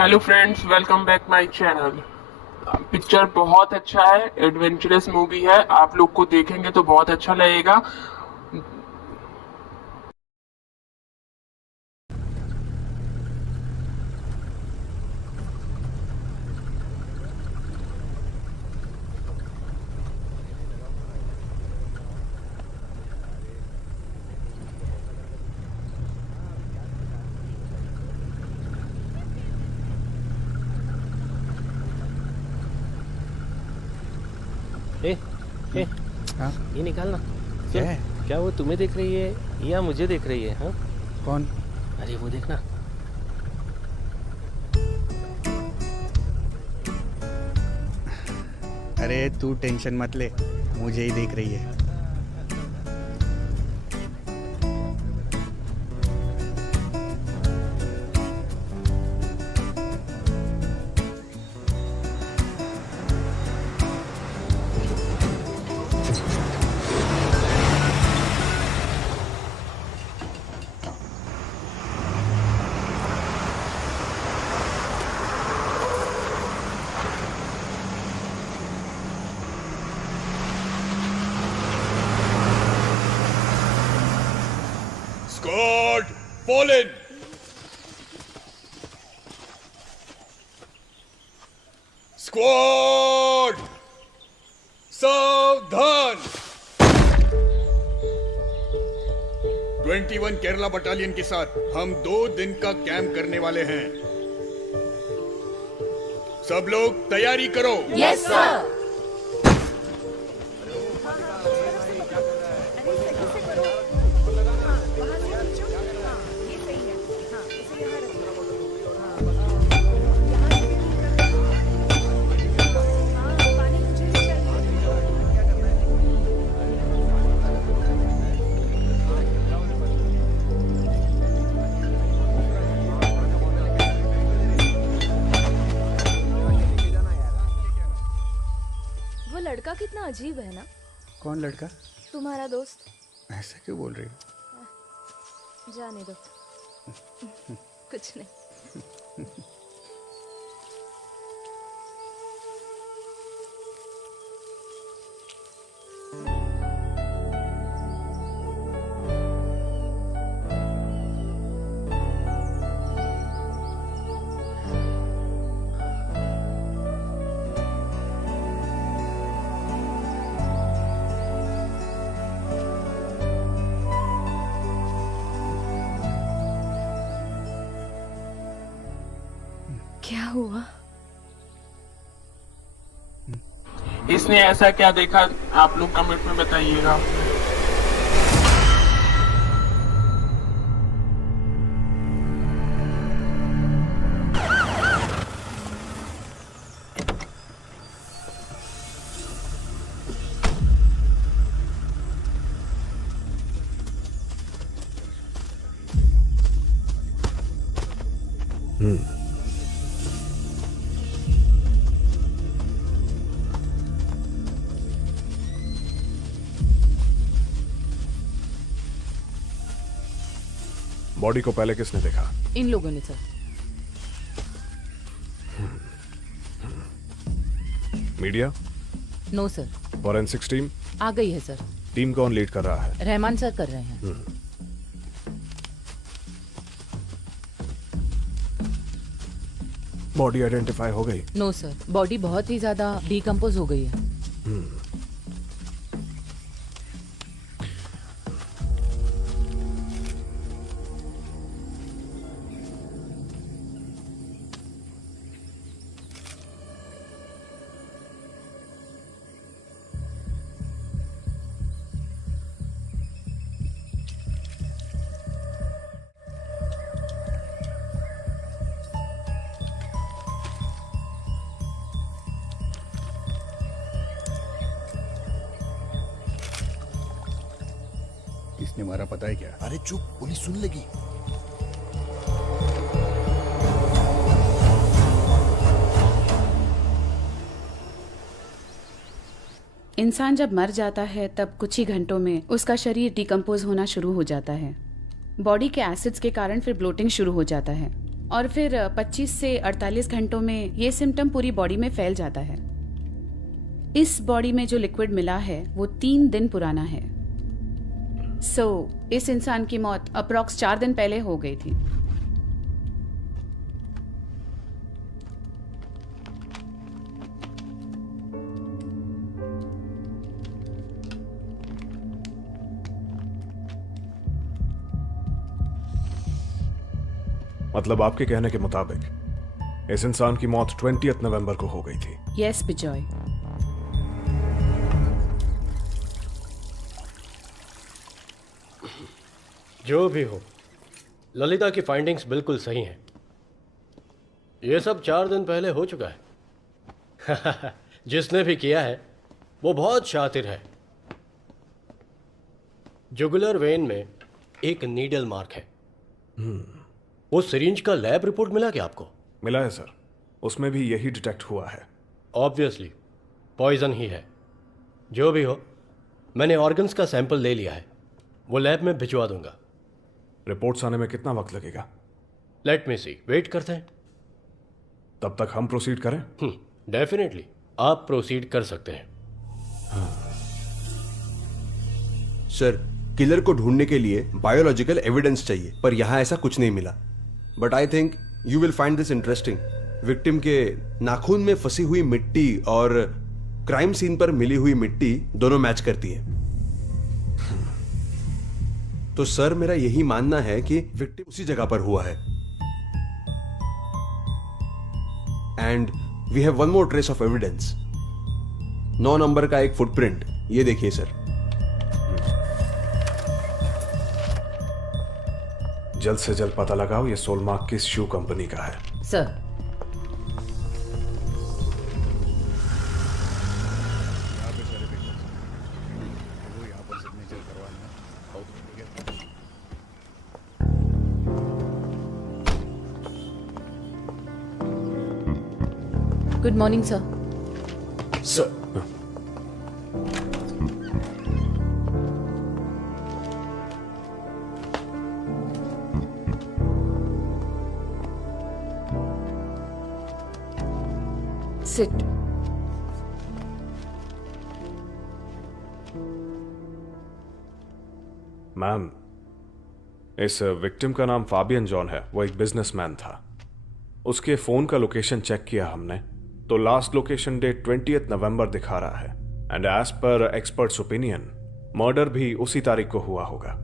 Hello friends, welcome back my channel. Picture बहुत अच्छा है, एडवेंचरस मूवी है। आप लोग को देखेंगे तो बहुत अच्छा लगेगा। ए, ए, हाँ ये निकालना। क्या सुन, है? क्या वो तुम्हें देख रही है या मुझे देख रही है? हाँ, कौन? अरे वो देखना। अरे तू टेंशन मत ले, मुझे ही देख रही है। Squad, fall in! Squad, सावधान! 21 केरला बटालियन के साथ हम 2 दिन का कैंप करने वाले हैं। सब लोग तैयारी करो। Yes sir. वो लड़का कितना अजीब है ना। कौन लड़का? तुम्हारा दोस्त। ऐसा क्यों बोल रही हो? जाने दो। कुछ नहीं। क्या हुआ? इसने ऐसा क्या देखा, आप लोग कमेंट में बताइएगा। बॉडी को पहले किसने देखा? इन लोगों ने sir. Media? No sir. Forensics team? आ गई है सर। टीम कौन लीड कर रहा है? रहमान सर कर रहे हैं। बॉडी आइडेंटिफाई हो गई? नो सर, बॉडी बहुत ही ज्यादा डिकम्पोज हो गई है। किसने मारा पता है क्या? अरे चुप, पुलिस सुन लेगी। इंसान जब मर जाता है तब कुछ ही घंटों में उसका शरीर डिकम्पोज होना शुरू हो जाता है। बॉडी के एसिड्स के कारण फिर ब्लोटिंग शुरू हो जाता है। और फिर 25 से 48 घंटों में ये सिम्टम पूरी बॉडी में फैल जाता है। इस बॉडी में जो लिक्विड मिला है वो 3 दिन पुराना है। इस इंसान की मौत अप्रॉक्स 4 दिन पहले हो गई थी। मतलब आपके कहने के मुताबिक इस इंसान की मौत 20 नवंबर को हो गई थी। यस बिजॉय। जो भी हो, ललिता की फाइंडिंग्स बिल्कुल सही हैं। ये सब 4 दिन पहले हो चुका है। जिसने भी किया है वो बहुत शातिर है। जुगुलर वेन में एक नीडल मार्क है। वो सिरिंज का लैब रिपोर्ट मिला क्या आपको? मिला है सर, उसमें भी यही डिटेक्ट हुआ है। ऑब्वियसली पॉइजन ही है। जो भी हो, मैंने ऑर्गन्स का सैंपल ले लिया है, वो लैब में भिजवा दूंगा। रिपोर्ट्स आने में कितना वक्त लगेगा? लेट मी सी, वेट करते हैं। तब तक हम प्रोसीड करें? डेफिनेटली आप प्रोसीड कर सकते हैं। सर, किलर को ढूंढने के लिए बायोलॉजिकल एविडेंस चाहिए, पर यहां ऐसा कुछ नहीं मिला। But I think you will find this interesting. Victim के नाखून में फंसी हुई मिट्टी और क्राइम सीन पर मिली हुई मिट्टी दोनों मैच करती है। तो सर, मेरा यही मानना है कि विक्टिम उसी जगह पर हुआ है। And we have one more trace of evidence. 9 number का एक फुटप्रिंट, ये देखिए सर। जल्द से जल्द पता लगाओ ये सोलमार्क किस शू कंपनी का है। Sir, good morning sir. Sir, sit. Ma'am, इस विक्टिम का नाम फाबियन जॉन है। वो एक बिजनेसमैन था। उसके फोन का लोकेशन चेक किया हमने, तो लास्ट लोकेशन डेट 20 नवंबर दिखा रहा है। And as per experts opinion, murder भी उसी तारीख को हुआ होगा।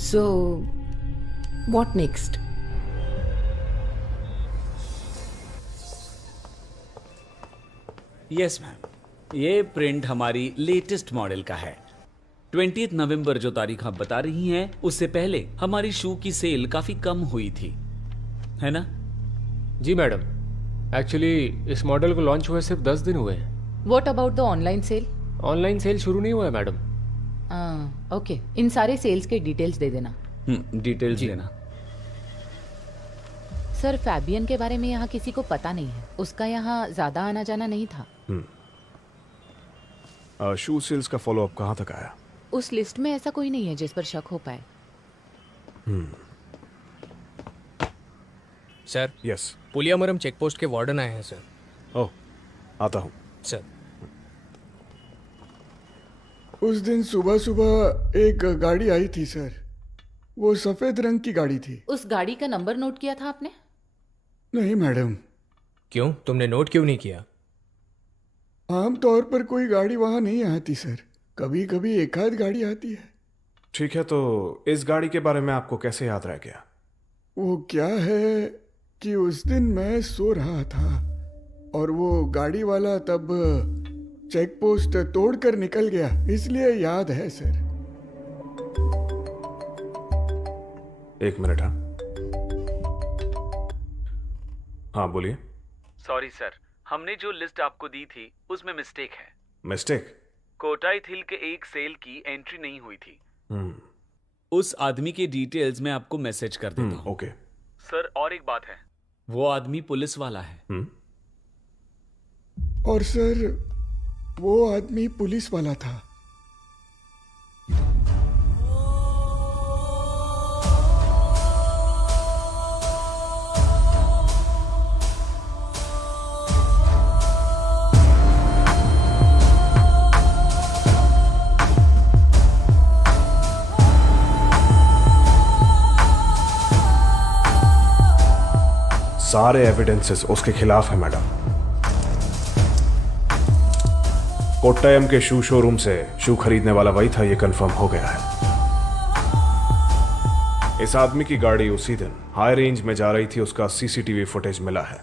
So, what next? Yes ma'am, ये प्रिंट हमारी लेटेस्ट मॉडल का है। 20 नवंबर जो तारीख आप बता रही हैं, उससे पहले हमारी शू की सेल काफी कम हुई थी, है ना? जी मैडम, एक्चुअली इस मॉडल को लॉन्च हुए सिर्फ 10 दिन हुए हैं। What about the online sale? Online sale शुरू नहीं हुआ है मैडम। ओके, इन सारे सेल्स के डिटेल्स दे देना। डिटेल्स देना। सर, फैबियन के बारे में यहाँ किसी को पता नहीं है। उसका यहाँ ज्यादा आना जाना नहीं था। शू सेल्स का फॉलोअप कहाँ तक आया? उस लिस्ट में ऐसा कोई नहीं है जिस पर शक हो पाए। Sir, yes. पुलियामरम चेकपोस्ट के वार्डन आए हैं सर। ओह, आता हूँ। सर, उस दिन सुबह सुबह एक गाड़ी आई थी सर। वो सफेद रंग की गाड़ी थी। उस गाड़ी का नंबर नोट किया था आपने? नहीं मैडम। क्यों, तुमने नोट क्यों नहीं किया? आमतौर पर कोई गाड़ी वहां नहीं आती सर, कभी कभी एक आध गाड़ी आती है। ठीक है, तो इस गाड़ी के बारे में आपको कैसे याद रह गया? वो क्या है कि उस दिन मैं सो रहा था और वो गाड़ी वाला तब चेक पोस्ट तोड़कर निकल गया, इसलिए याद है सर। एक मिनट। हाँ बोलिए। सॉरी सर, हमने जो लिस्ट आपको दी थी उसमें मिस्टेक है। मिस्टेक? कोटाई थिल के एक सेल की एंट्री नहीं हुई थी। उस आदमी के डिटेल्स मैं आपको मैसेज कर देता हूँ। ओके सर, और एक बात है, वो आदमी पुलिस वाला है। और सर, वो आदमी पुलिस वाला था। सारे एविडेंसेस उसके खिलाफ है मैडम। कोट्टायम के शू शोरूम से शू खरीदने वाला वही था, ये कंफर्म हो गया है। इस आदमी की गाड़ी उसी दिन हाई रेंज में जा रही थी, उसका सीसीटीवी फुटेज मिला है।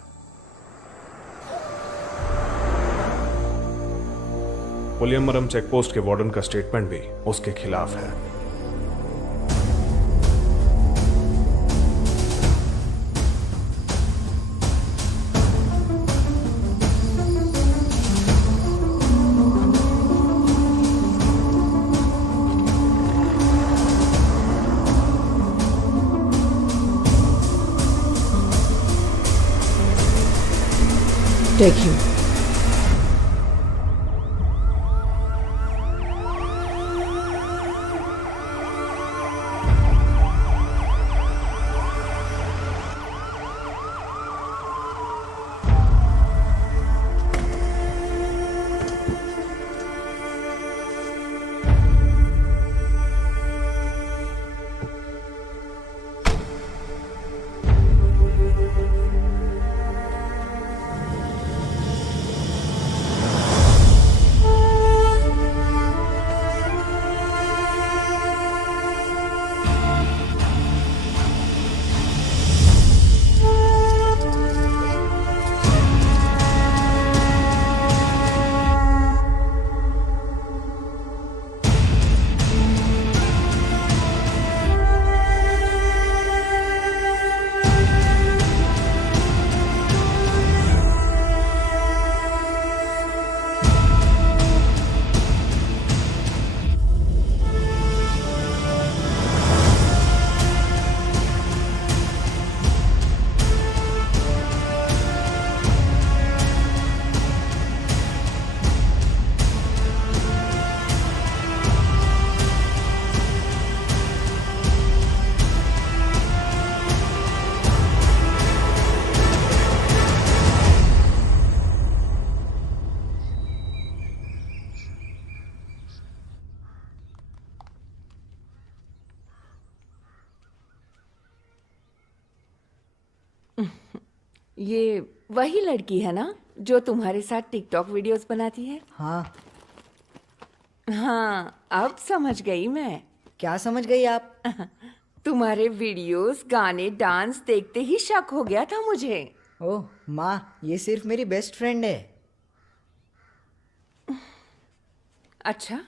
पुलियमरम चेकपोस्ट के वार्डन का स्टेटमेंट भी उसके खिलाफ है। Take you. ये वही लड़की है ना जो तुम्हारे साथ टिकटॉक वीडियोस बनाती है? हाँ। हाँ, अब समझ गई मैं। क्या समझ गई आप? तुम्हारे वीडियोस, गाने, डांस देखते ही शक हो गया था मुझे। ओह माँ, ये सिर्फ मेरी बेस्ट फ्रेंड है। अच्छा,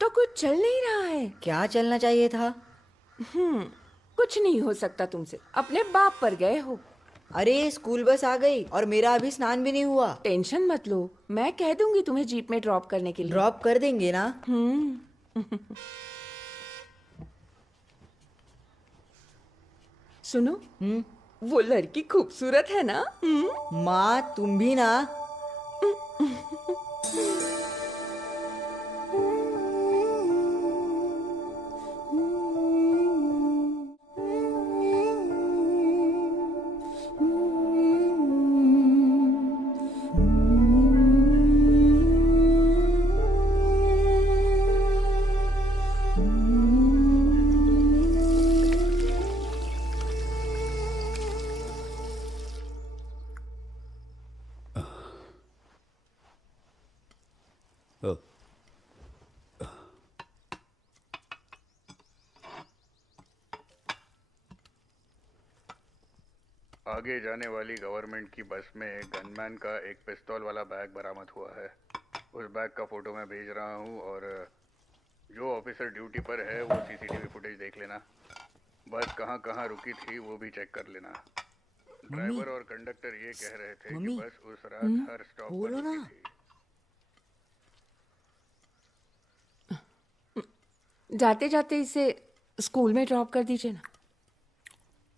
तो कुछ चल नहीं रहा है? क्या चलना चाहिए था? कुछ नहीं हो सकता तुमसे, अपने बाप पर गए हो। अरे स्कूल बस आ गई और मेरा अभी स्नान भी नहीं हुआ। टेंशन मत लो, मैं कह दूंगी तुम्हें जीप में ड्रॉप करने के लिए। ड्रॉप कर देंगे ना? सुनो, वो लड़की खूबसूरत है ना? माँ तुम भी ना। आगे जाने वाली गवर्नमेंट की बस में गनमैन का एक पिस्तौल वाला बैग बरामद हुआ है। उस बैग का फोटो मैं भेज रहा हूँ और जो ऑफिसर ड्यूटी पर है वो सीसीटीवी फुटेज देख लेना। बस कहाँ कहाँ रुकी थी वो भी चेक कर लेना। ड्राइवर और कंडक्टर ये कह रहे थे कि बस उस रात हर स्टॉप पर रुकी थी। जाते जाते इसे स्कूल में ड्रॉप कर दीजिए ना।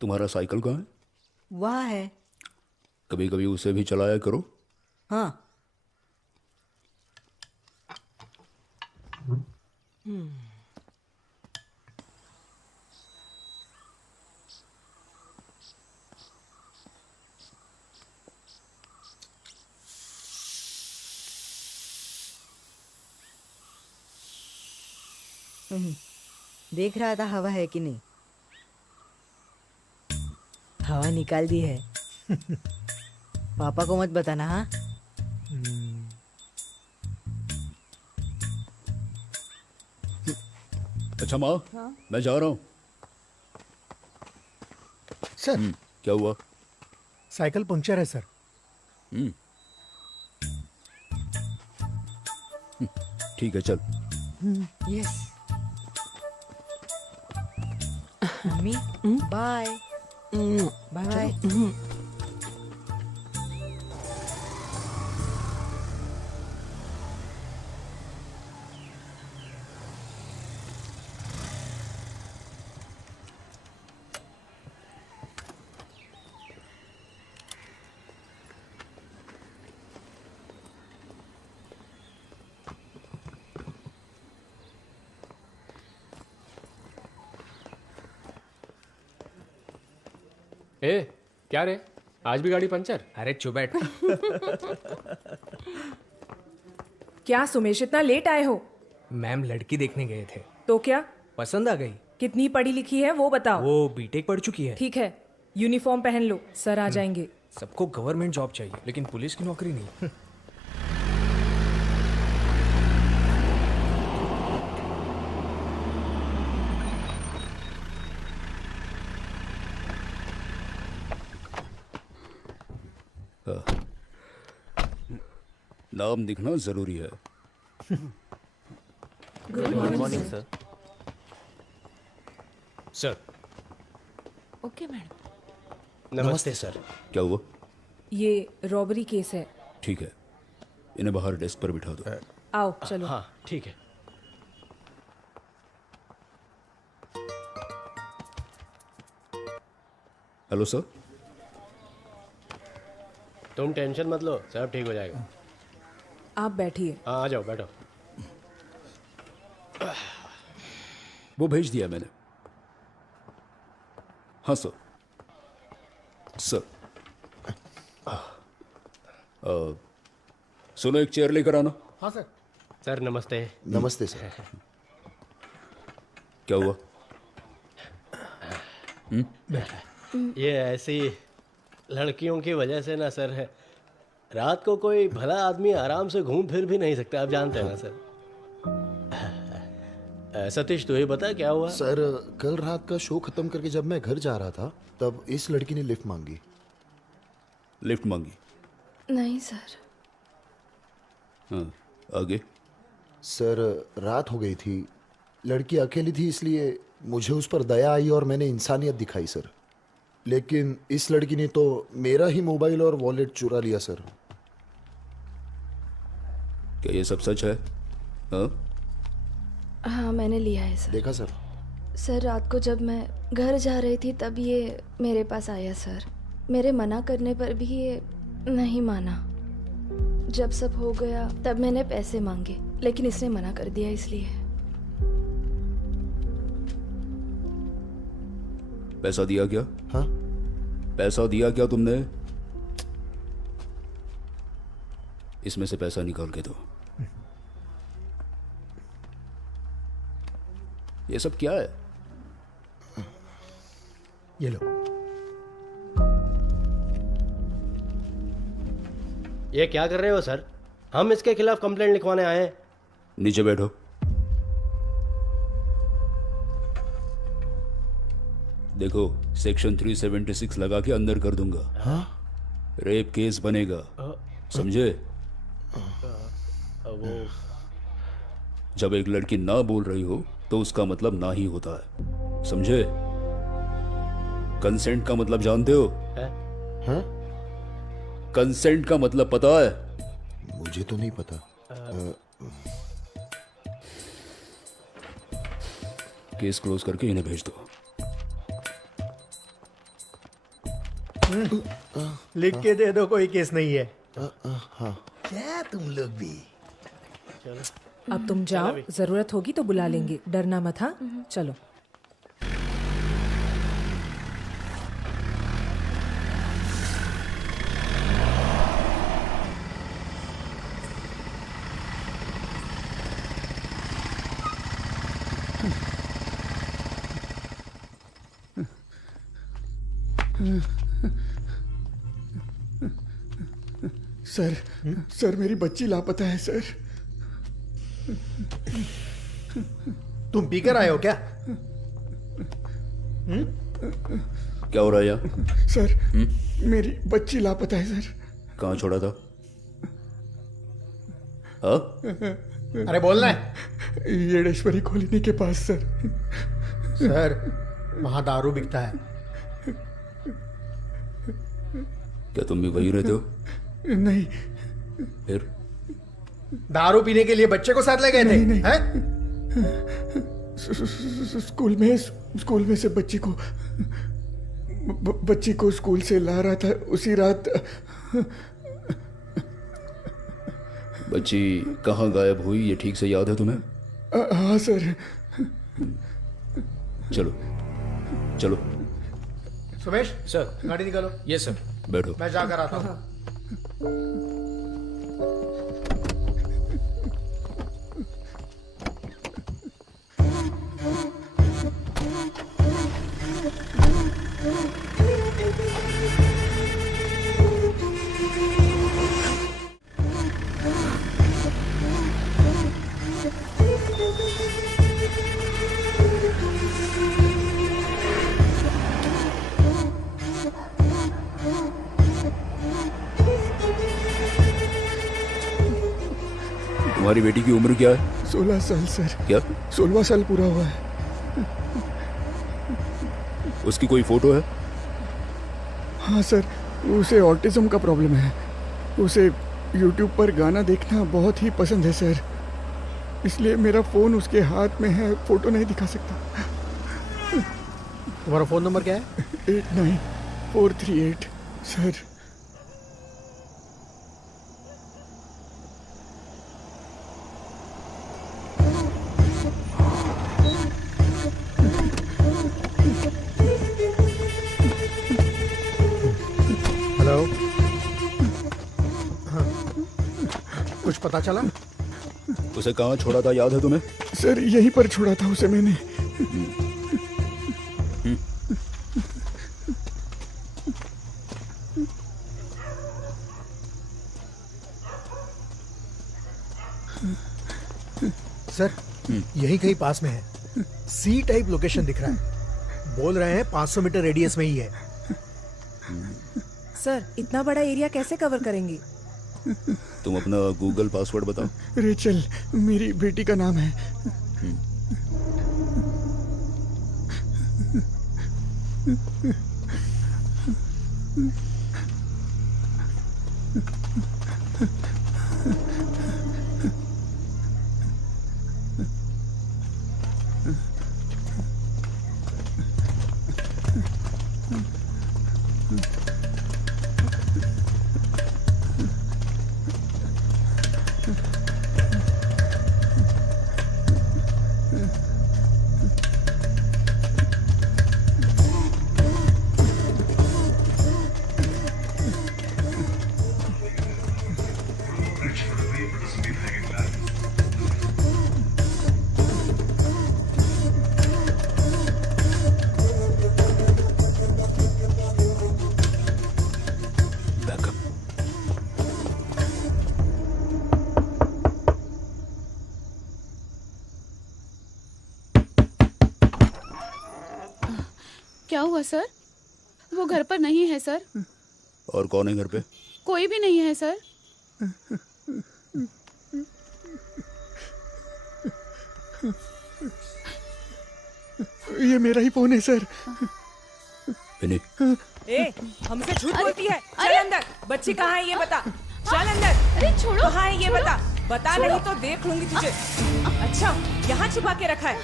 तुम्हारा साइकिल कहाँ है? वहाँ है। कभी कभी उसे भी चलाया करो। हाँ। देख रहा था हवा है कि नहीं। हवा निकाल दी है। पापा को मत बताना हाँ। अच्छा माँ, हाँ? मैं जा रहा हूँ। सर क्या हुआ? साइकिल पंक्चर है सर। ठीक है चल। Yes mummy bye bye bye. ए क्या रे, आज भी गाड़ी पंचर? अरे चुप बैठ। क्या सुमेश इतना लेट आए हो? मैम लड़की देखने गए थे। तो क्या पसंद आ गई? कितनी पढ़ी लिखी है वो बताओ। वो बीटेक पढ़ चुकी है। ठीक है यूनिफॉर्म पहन लो, सर आ जाएंगे। सबको गवर्नमेंट जॉब चाहिए लेकिन पुलिस की नौकरी नहीं। नाम दिखना जरूरी है। Good morning sir. Sir. Okay madam. नमस्ते सर। क्या हुआ? ये रॉबरी केस है। ठीक है, इन्हें बाहर डेस्क पर बिठा दो। आओ चलो। हाँ ठीक है। Hello sir. तुम टेंशन मत लो, सब ठीक हो जाएगा। आप बैठिए। हाँ आ जाओ बैठो। वो भेज दिया मैंने। हाँ सर। सर सुनो, एक चेयर लेकर आना। हाँ सर। सर नमस्ते। नमस्ते सर। क्या हुआ? ये ऐसी लड़कियों की वजह से ना सर है, रात को कोई भला आदमी आराम से घूम फिर भी नहीं सकता, आप जानते हैं ना सर। सतीश तू ही बता क्या हुआ? सर कल रात का शो खत्म करके जब मैं घर जा रहा था तब इस लड़की ने लिफ्ट मांगी। लिफ्ट मांगी? नहीं सर। हाँ आगे? सर रात हो गई थी, लड़की अकेली थी, इसलिए मुझे उस पर दया आई और मैंने इंसानियत दिखाई सर। लेकिन इस लड़की ने तो मेरा ही मोबाइल और वॉलेट चुरा लिया सर। क्या ये सब सच है? हाँ? हाँ मैंने लिया है सर। देखा सर? सर रात को जब मैं घर जा रही थी तब ये मेरे पास आया सर। मेरे मना करने पर भी ये नहीं माना। जब सब हो गया तब मैंने पैसे मांगे लेकिन इसने मना कर दिया, इसलिए। पैसा दिया क्या? हाँ? पैसा दिया क्या तुमने? इसमें से पैसा निकाल के दो। ये सब क्या है? ये लो। ये क्या कर रहे हो सर? हम इसके खिलाफ कंप्लेंट लिखवाने आए हैं। नीचे बैठो। देखो सेक्शन 376 लगा के अंदर कर दूंगा। हाँ? रेप केस बनेगा, समझे? वो जब एक लड़की ना बोल रही हो तो उसका मतलब ना ही होता है, समझे? कंसेंट का मतलब जानते हो? हाँ? कंसेंट का मतलब पता है? मुझे तो नहीं पता। केस क्लोज करके इन्हें भेज दो। लिख के दे दो, कोई केस नहीं है। हाँ। क्या तुम लोग भी? चलो अब तुम जाओ, जरूरत होगी तो बुला लेंगे, डरना मत। हाँ चलो। सर सर मेरी बच्ची लापता है सर। तुम पीकर आए हो क्या? क्या हो रहा है यहाँ? सर मेरी बच्ची लापता है सर। कहाँ छोड़ा था? हाँ? अरे बोलना है। येडेश्वरी कॉलोनी के पास सर। सर वहां दारू बिकता है। क्या तुम भी वहीं रहते हो? नहीं। फिर? दारू पीने के लिए बच्चे को साथ ले गए थे? नहीं। हैं? स्कूल में से बच्ची को स्कूल से ला रहा था उसी रात। बच्ची कहाँ गायब हुई ये ठीक से याद है तुम्हें? हाँ सर। चलो चलो। सुमेश सर गाड़ी निकालो। Yes sir. बैठो। मैं जाकर आता हूँ। तुम्हारी बेटी की उम्र क्या है? 16 साल सर। क्या? 16वां साल पूरा हुआ है। उसकी कोई फोटो है? हाँ सर, उसे ऑटिज्म का प्रॉब्लम है। उसे YouTube पर गाना देखना बहुत ही पसंद है सर, इसलिए मेरा फोन उसके हाथ में है, फोटो नहीं दिखा सकता। तुम्हारा फोन नंबर क्या है? 89438 सर। हेलो। हाँ। कुछ पता चला? उसे कहाँ छोड़ा था याद है तुम्हें? सर यहीं पर छोड़ा था उसे मैंने। सर यही कहीं पास में है। सी टाइप लोकेशन दिख रहा है। बोल रहे हैं 500 मीटर रेडियस में ही है। सर इतना बड़ा एरिया कैसे कवर करेंगे? तुम अपना गूगल पासवर्ड बताओ। रेचल मेरी बेटी का नाम है। क्या हुआ सर? वो घर पर नहीं है सर। और कौन है घर पे? कोई भी नहीं है सर। ये मेरा ही फोन है सर। ए, हमसे झूठ बोलती है। चल अंदर। बच्ची कहाँ है ये बता। चल अंदर। अरे छोड़ो। कहाँ है ये बता। बता नहीं तो देख लूंगी तुझे। अच्छा यहाँ छुपा के रखा है।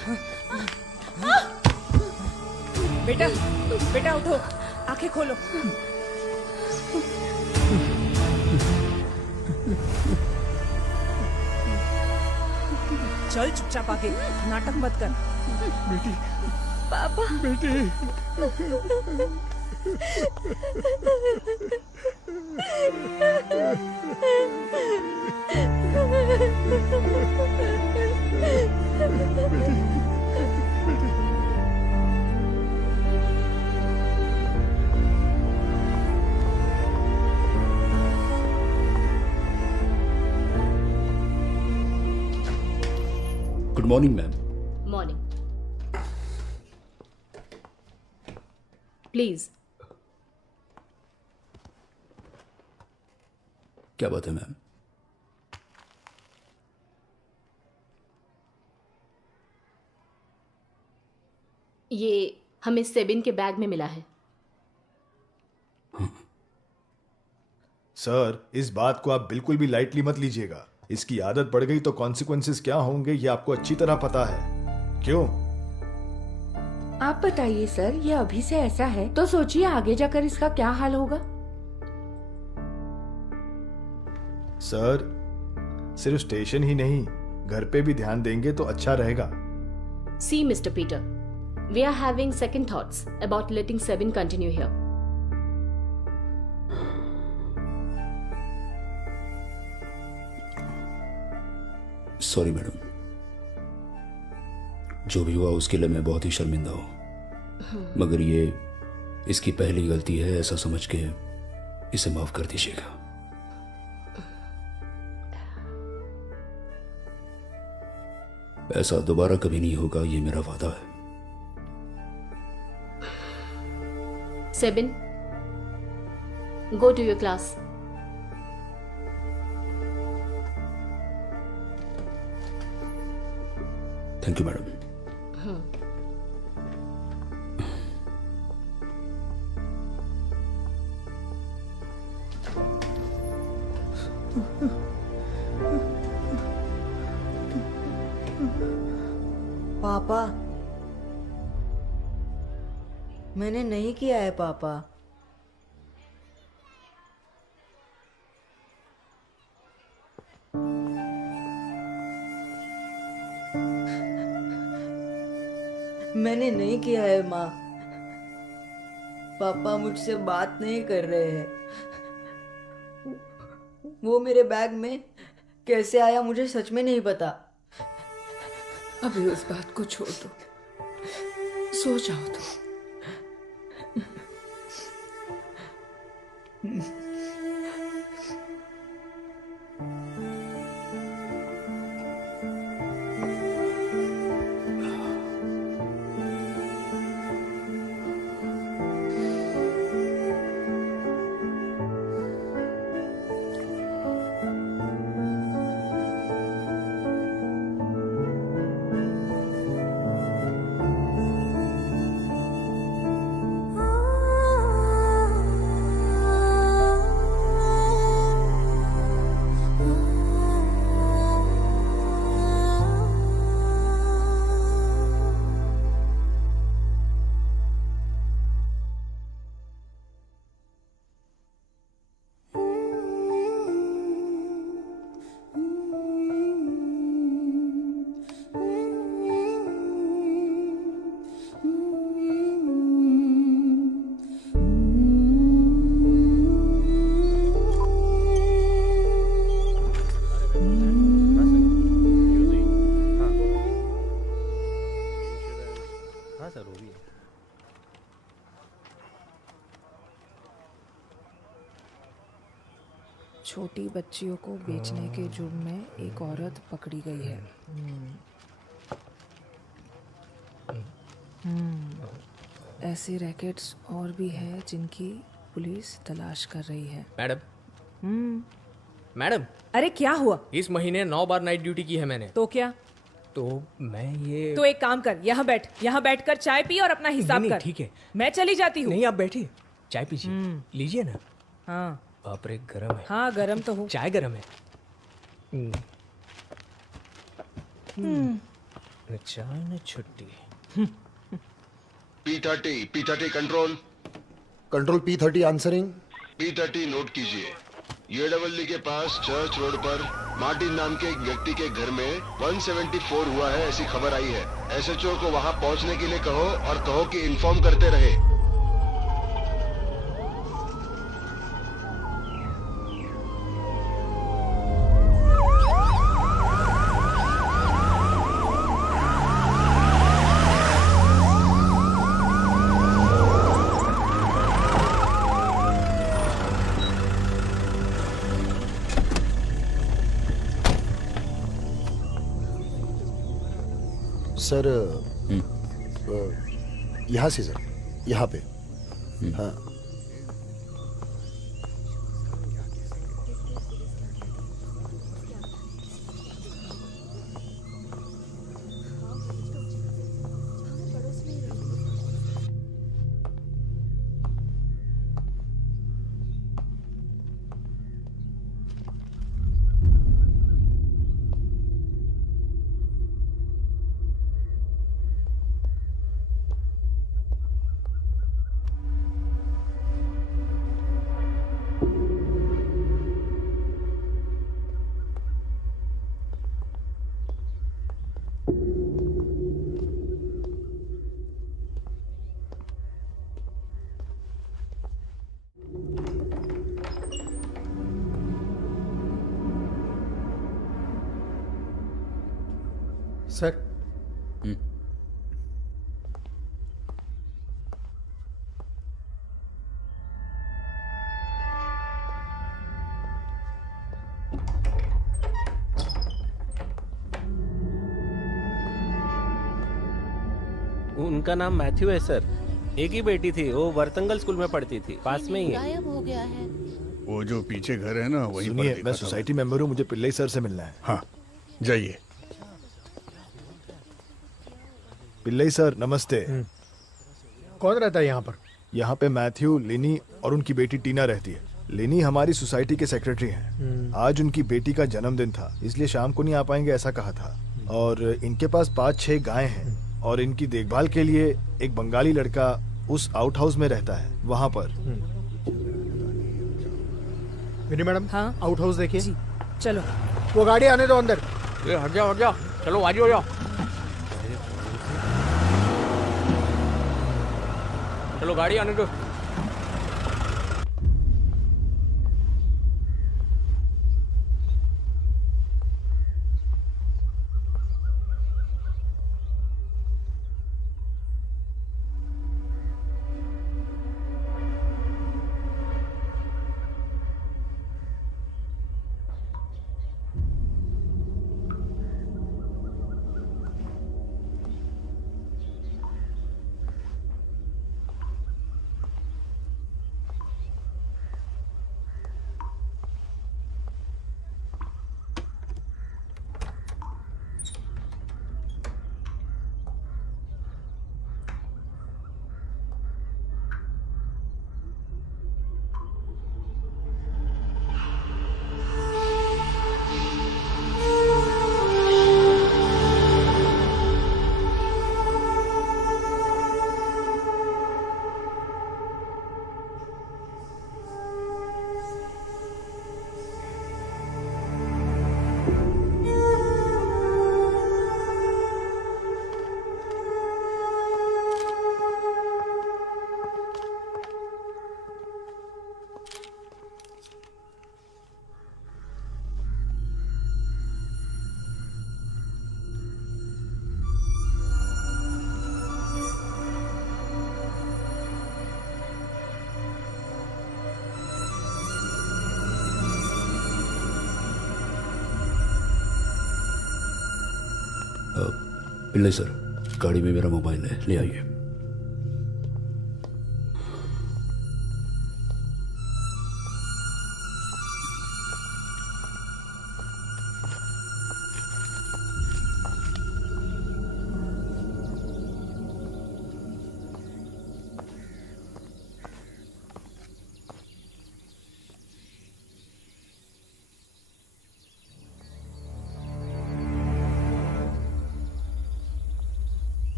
बेटा बेटा उठो, आंखें खोलो। चल चुपचाप आगे, नाटक मत कर। बेटी, पापा, बेटी। Good morning ma'am. Morning. Please. क्या बात है मैम? ये हमें सेबिन के बैग में मिला है। सर, इस बात को आप बिल्कुल भी लाइटली मत लीजिएगा। इसकी आदत पड़ गई तो कॉन्सिक्वेंसेस क्या होंगे ये आपको अच्छी तरह पता है। क्यों? आप बताइए सर, ये अभी से ऐसा है तो सोचिए आगे जाकर इसका क्या हाल होगा। सर, सिर्फ स्टेशन ही नहीं, घर पे भी ध्यान देंगे तो अच्छा रहेगा। See, Mr. Peter, we are having second thoughts about letting Sebin continue here. Sorry madam, जो भी हुआ उसके लिए मैं बहुत ही शर्मिंदा हूं, मगर ये इसकी पहली गलती है ऐसा समझ के इसे माफ कर दीजिएगा। ऐसा दोबारा कभी नहीं होगा, ये मेरा वादा है। Sebin, go to your class. Thank you madam. पापा, मैंने नहीं किया है पापा। मैंने नहीं किया है माँ। पापा मुझसे बात नहीं कर रहे हैं। वो मेरे बैग में कैसे आया मुझे सच में नहीं पता। अभी उस बात को छोड़ दो, सो जाओ तुम। छोटी बच्चियों को बेचने के जुर्म में एक औरत पकड़ी गई है। ऐसे रैकेट्स और भी हैं जिनकी पुलिस तलाश कर रही है। मैडम, मैडम, अरे क्या हुआ? इस महीने 9 बार नाइट ड्यूटी की है मैंने। तो क्या? तो मैं ये तो एक काम कर, यहाँ बैठकर चाय पी और अपना हिसाब कर। ठीक है, मैं चली जाती हूँ। नहीं आप बैठिए, चाय पीजिए। लीजिए ना। हाँ बाप रे, गरम है। हाँ गरम तो हो। चाय गरम है। चाय न छुट्टी। P30 control P30 answering. P30 note कीजिए। ये डबल के पास चर्च रोड पर मार्टिन नाम के एक व्यक्ति के घर में 174 हुआ है ऐसी खबर आई है। एसएचओ को वहां पहुंचने के लिए कहो और कहो कि इन्फॉर्म करते रहे। सर यहाँ से सर, यहाँ पे। हाँ सर। उनका नाम मैथ्यू है सर। एक ही बेटी थी, वो वर्तंगल स्कूल में पढ़ती थी, पास में ही है। गायब हो गया है। वो जो पीछे घर है ना वहीं पर सुनिए, देखा मैं था। सोसाइटी मेंबर हूँ, मुझे पिल्लई सर से मिलना है। हाँ जाइए। पिल्लई सर नमस्ते। कौन रहता है यहाँ पर? यहाँ पे मैथ्यू, लिनी और उनकी बेटी टीना रहती है। लिनी हमारी सोसाइटी के सेक्रेटरी हैं। आज उनकी बेटी का जन्मदिन था, इसलिए शाम को नहीं आ पाएंगे ऐसा कहा था। और इनके पास 5-6 गायें हैं और इनकी देखभाल के लिए एक बंगाली लड़का उस आउट हाउस में रहता है, वहाँ पर। विनी मैडम, हाँ आउट हाउस देखिए। चलो वो गाड़ी आने दो अंदर। हट जाओ हट जाओ, चलो आगे हो जाओ। चलो गाड़ी आने दो। पिल्लई सर, गाड़ी में मेरा मोबाइल है, ले आइए।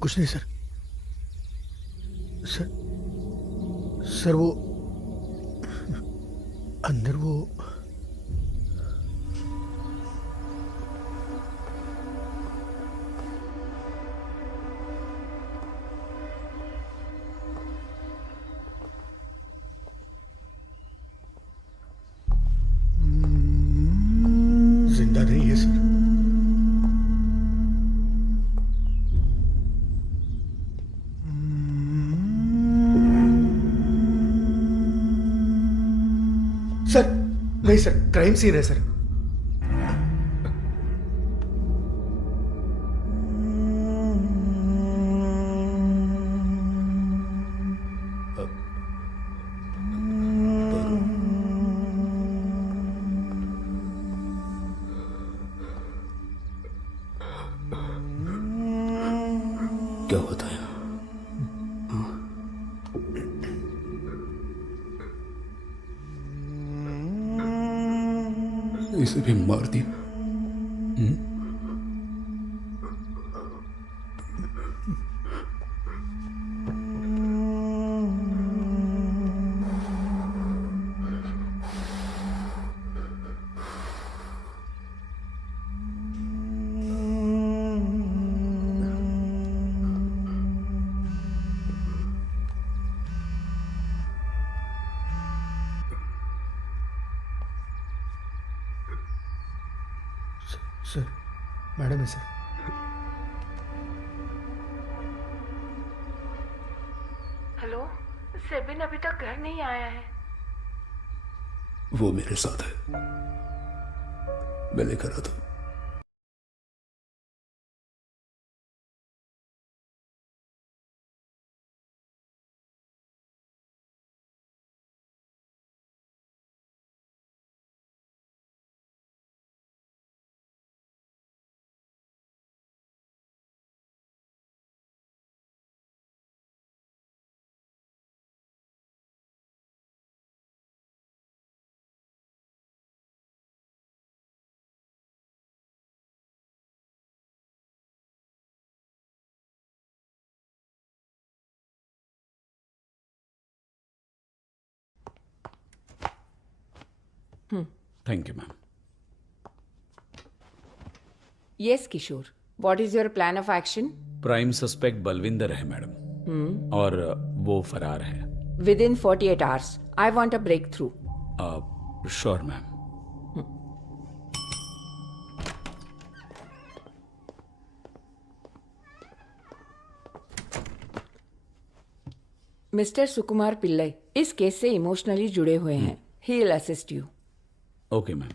कुछ नहीं सर। सर वो अंदर वो जिंदा नहीं है सर। सर नहीं सर, क्राइम सीन है सर। क्या होता है? इसे भी मार दिया। सर मैडम है सर। हेलो, सेबिन अभी तक घर नहीं आया है। वो मेरे साथ है, मैं लेकर आता हूं। Thank you ma'am. Yes Kishore, what is your plan of action? Prime suspect Balwinder है मैडम, और वो फरार है। Within 48 hours I want a breakthrough. Sure ma'am. Mister Sukumar Pillai इस केस से इमोशनली जुड़े हुए हैं। He will assist you. Okay ma'am.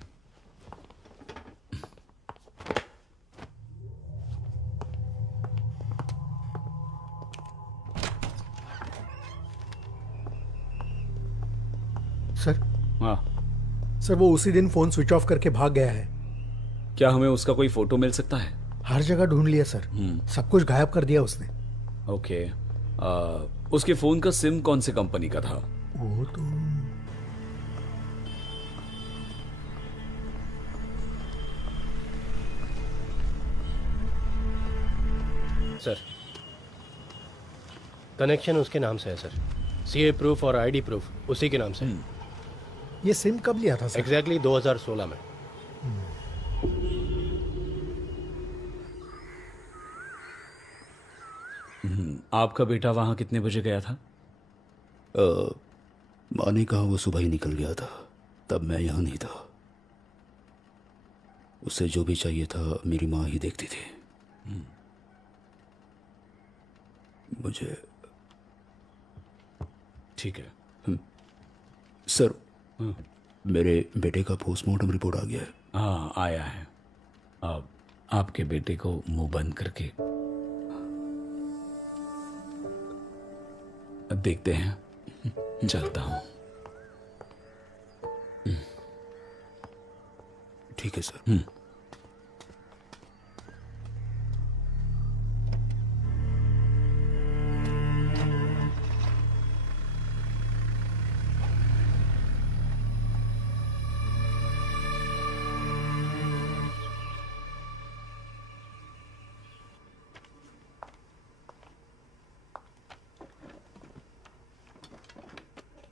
Sir. हाँ सर, वो उसी दिन फोन स्विच ऑफ करके भाग गया है। क्या हमें उसका कोई फोटो मिल सकता है? हर जगह ढूंढ लिया सर, सब कुछ गायब कर दिया उसने। ओके, उसके फोन का सिम कौन से कंपनी का था? वो तो सर, कनेक्शन उसके नाम से है सर। सीए प्रूफ और आईडी प्रूफ उसी के नाम से। ये सिम कब लिया था सर? एग्जैक्टली 2016 में। आपका बेटा वहां कितने बजे गया था? माँ ने कहा वो सुबह ही निकल गया था, तब मैं यहाँ नहीं था। उसे जो भी चाहिए था मेरी माँ ही देखती थी। मुझे ठीक है सर। मेरे बेटे का पोस्टमार्टम रिपोर्ट आ गया है। हाँ, आया है। अब आपके बेटे को मुंह बंद करके देखते हैं। चलता हूं। ठीक है सर।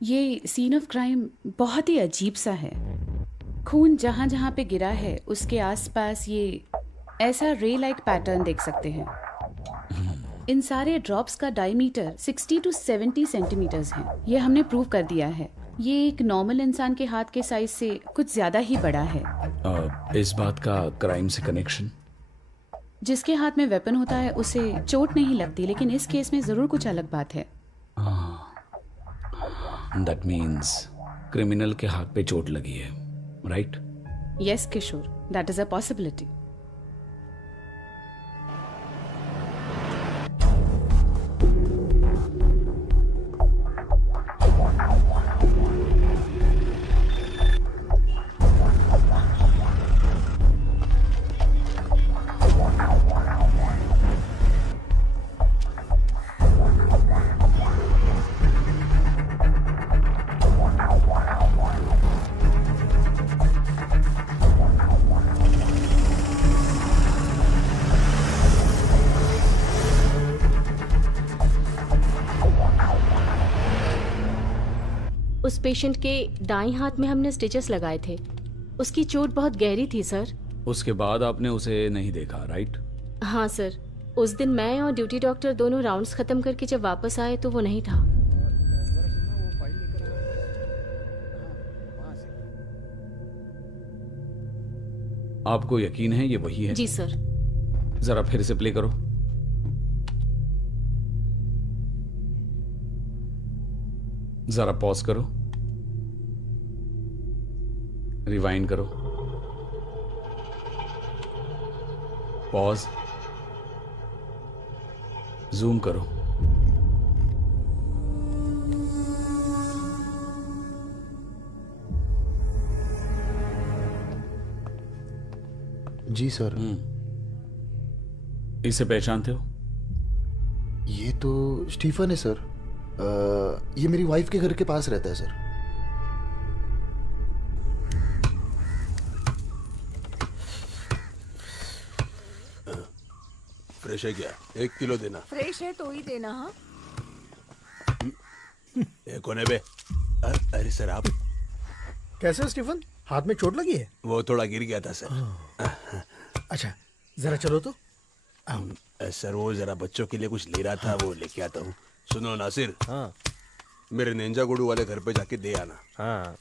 ये सीन ऑफ क्राइम बहुत ही अजीब सा है। खून जहां जहां पे गिरा है उसके आसपास ये ऐसा रे लाइक पैटर्न देख सकते हैं। इन सारे ड्रॉप्स का डायमीटर 60 to 70 सेंटीमीटर्स है। ये हमने प्रूव कर दिया है। ये एक नॉर्मल इंसान के हाथ के साइज से कुछ ज्यादा ही बड़ा है। इस बात का क्राइम से कनेक्शन? जिसके हाथ में वेपन होता है उसे चोट नहीं लगती, लेकिन इस केस में जरूर कुछ अलग बात है। दैट मीन्स क्रिमिनल के हाथ पे चोट लगी है, right? Yes Kishore, that is a possibility. उस पेशेंट के दाईं हाथ में हमने स्टिचेस लगाए थे। उसकी चोट बहुत गहरी थी सर। उसके बाद आपने उसे नहीं देखा, राइट? हाँ सर, उस दिन मैं और ड्यूटी डॉक्टर दोनों राउंड्स खत्म करके जब वापस आए तो वो नहीं था। आपको यकीन है ये वही है? जी सर। जरा फिर से प्ले करो। जरा पॉज करो, रिवाइंड करो, पॉज, जूम करो। जी सर। इसे पहचानते हो? ये तो स्टीफन है सर। ये मेरी वाइफ के घर के पास रहता है सर। फ्रेश है क्या? 1 किलो देना। फ्रेश है तो ही देना। हाँ, ये कौन है बे? अरे सर आप कैसे हो स्टीफन? हाथ में चोट लगी है? वो थोड़ा गिर गया था सर। अच्छा, जरा चलो तो। सर वो जरा बच्चों के लिए कुछ ले रहा था, वो लेके आता हूँ। सुनो नासिर। हाँ। मेरे नेंजा गुडू वाले घर पे जाके दे आना। हाँ।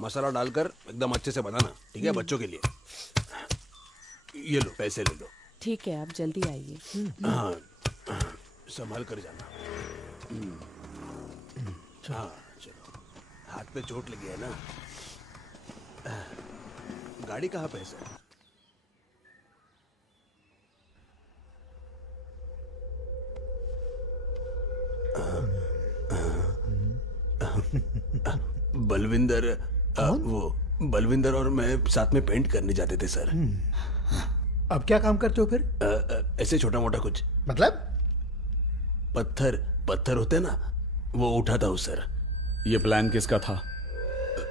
मसाला डालकर एकदम अच्छे से बनाना, ठीक है? बच्चों के लिए। ये लो, पैसे ले लो। ठीक है, आप जल्दी आइए। हाँ, संभाल कर जाना। हाँ चलो। हाथ पे चोट लगी है ना? गाड़ी कहाँ पे है सर? बलविंदर, वो बलविंदर और मैं साथ में पेंट करने जाते थे सर। अब क्या काम करते हो फिर? ऐसे छोटा मोटा कुछ। मतलब? पत्थर होते हैं ना, वो उठाता हूँ सर। ये प्लान किसका था?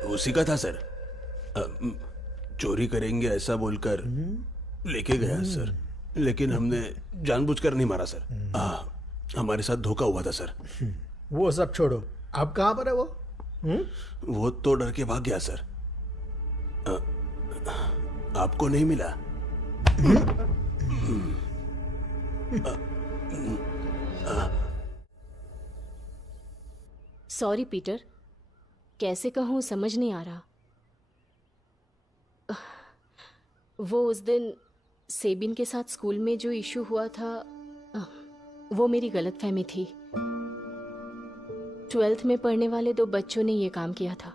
उसी का था सर। चोरी करेंगे ऐसा बोलकर लेके गया सर, लेकिन हमने जानबूझकर नहीं मारा सर। हमारे साथ धोखा हुआ था सर। वो सब छोड़ो, अब कहाँ पर है वो? वो तो डर के भाग गया सर। आपको नहीं मिला? सॉरी पीटर, कैसे कहूँ समझ नहीं आ रहा। वो उस दिन सेबिन के साथ स्कूल में जो इशू हुआ था, वो मेरी गलतफहमी थी। 12th में पढ़ने वाले 2 बच्चों ने ये काम किया था।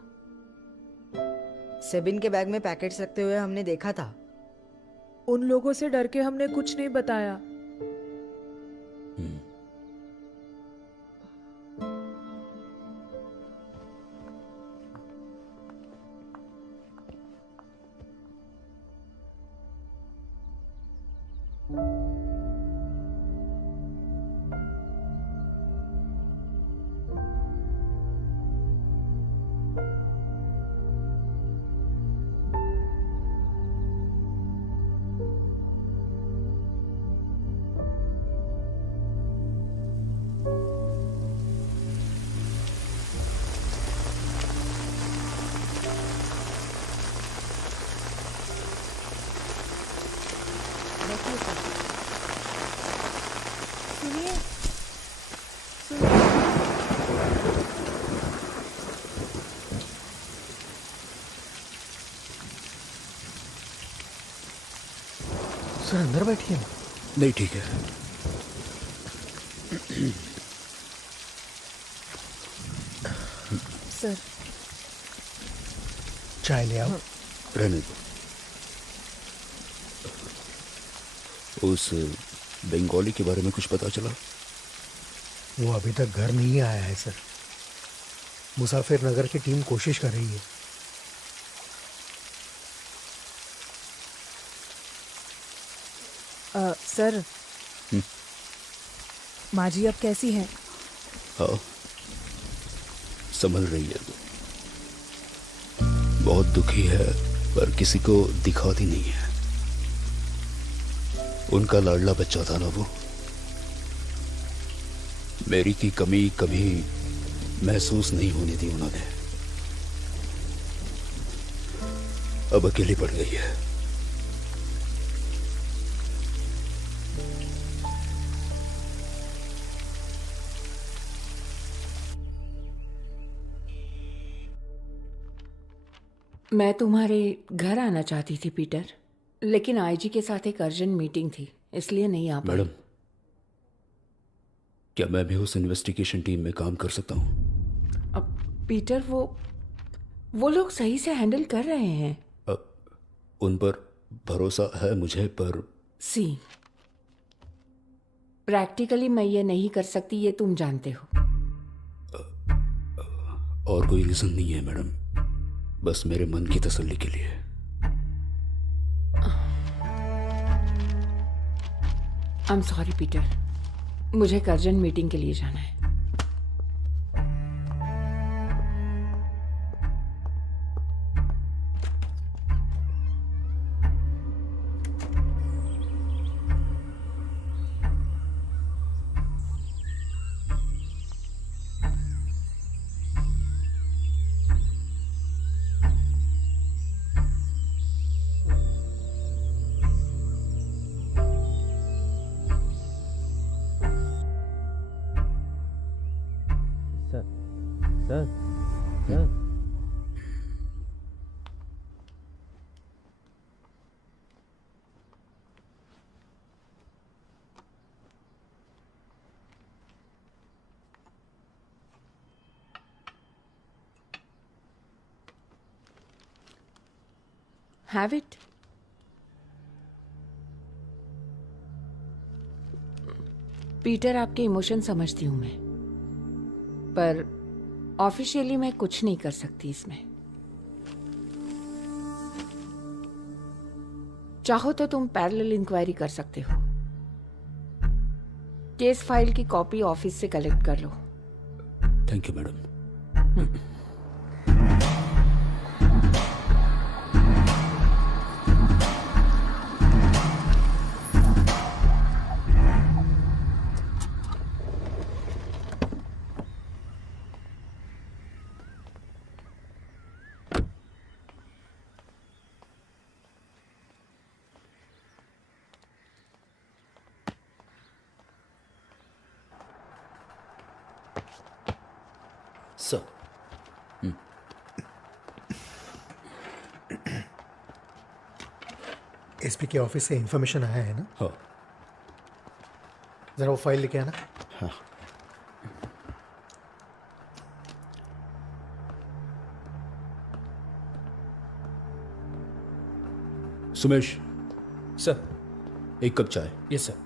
सेबिन के बैग में पैकेट्स रखते हुए हमने देखा था। उन लोगों से डर के हमने कुछ नहीं बताया। अंदर बैठी है ना? नहीं ठीक है। सर चाय ले आओ। रहने दो। उस बंगाली के बारे में कुछ पता चला? वो अभी तक घर नहीं आया है सर। मुसाफिर नगर की टीम कोशिश कर रही है। सर माँ जी अब कैसी हैं? हाँ संभल रही है वो। बहुत दुखी है पर किसी को दिखाती नहीं है। उनका लाडला बच्चा था ना वो। मेरी की कमी कभी महसूस नहीं होने दी उन्होंने। अब अकेली पड़ गई है। मैं तुम्हारे घर आना चाहती थी पीटर, लेकिन आईजी के साथ एक अर्जेंट मीटिंग थी, इसलिए नहीं आ पाई। मैडम क्या मैं भी उस इन्वेस्टिगेशन टीम में काम कर सकता हूँ? अब पीटर वो लोग सही से हैंडल कर रहे हैं। उन पर भरोसा है मुझे पर प्रैक्टिकली मैं ये नहीं कर सकती, ये तुम जानते हो। और कोई रीजन नहीं है मैडम, बस मेरे मन की तसल्ली के लिए। आई एम सॉरी पीटर, मुझे एक अर्जेंट मीटिंग के लिए जाना है। Have it? पीटर, आपके इमोशन समझती हूं मैं, पर ऑफिशियली मैं कुछ नहीं कर सकती इसमें। चाहो तो तुम पैरेलल इंक्वायरी कर सकते हो। केस फाइल की कॉपी ऑफिस से कलेक्ट कर लो। Thank you madam. एसपी के ऑफिस से इंफॉर्मेशन आया है ना? हाँ। जरा वो फाइल लेके आना। हाँ। सुमेश। सर। एक कप चाय। Yes sir.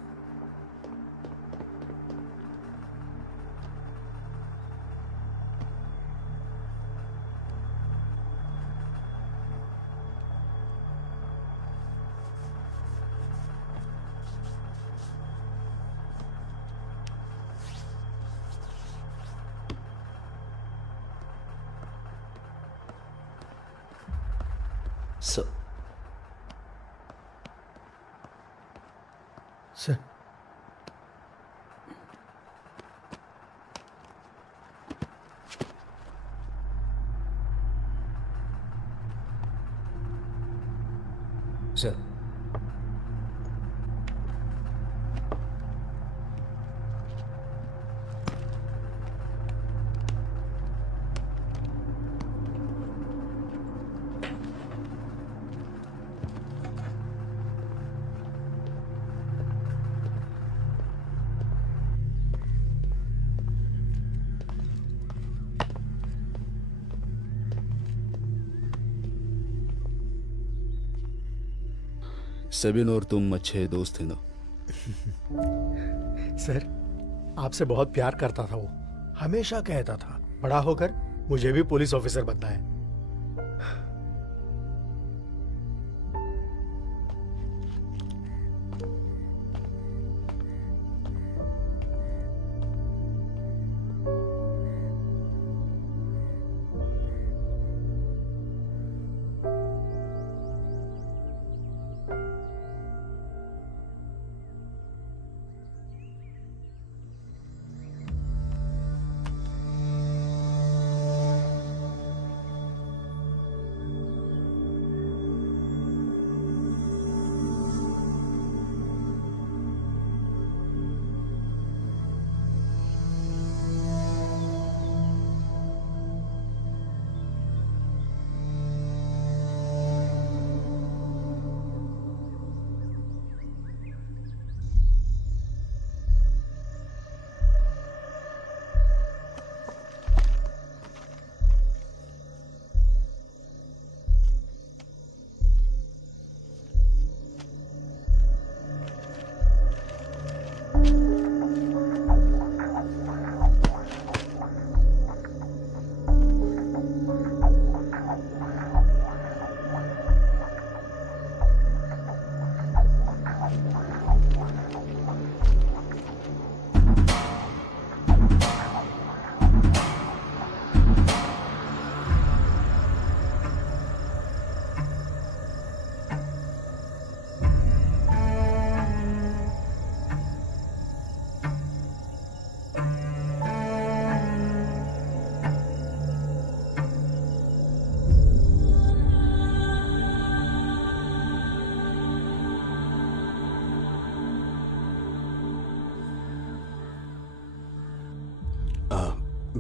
सर सेबिन और तुम अच्छे दोस्त थे ना? सर, आपसे बहुत प्यार करता था वो। हमेशा कहता था बड़ा होकर मुझे भी पुलिस ऑफिसर बनना है।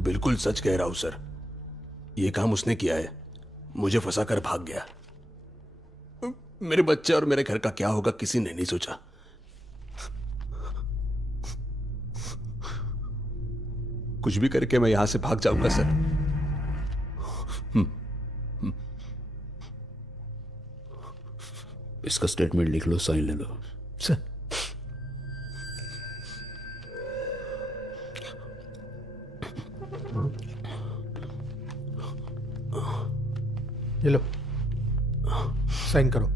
बिल्कुल सच कह रहा हूं सर, ये काम उसने किया है। मुझे फंसा कर भाग गया। मेरे बच्चे और मेरे घर का क्या होगा किसी ने नहीं सोचा। कुछ भी करके मैं यहां से भाग जाऊंगा सर। इसका स्टेटमेंट लिख लो, साइन ले लो। सर, ये लो, साइन करो।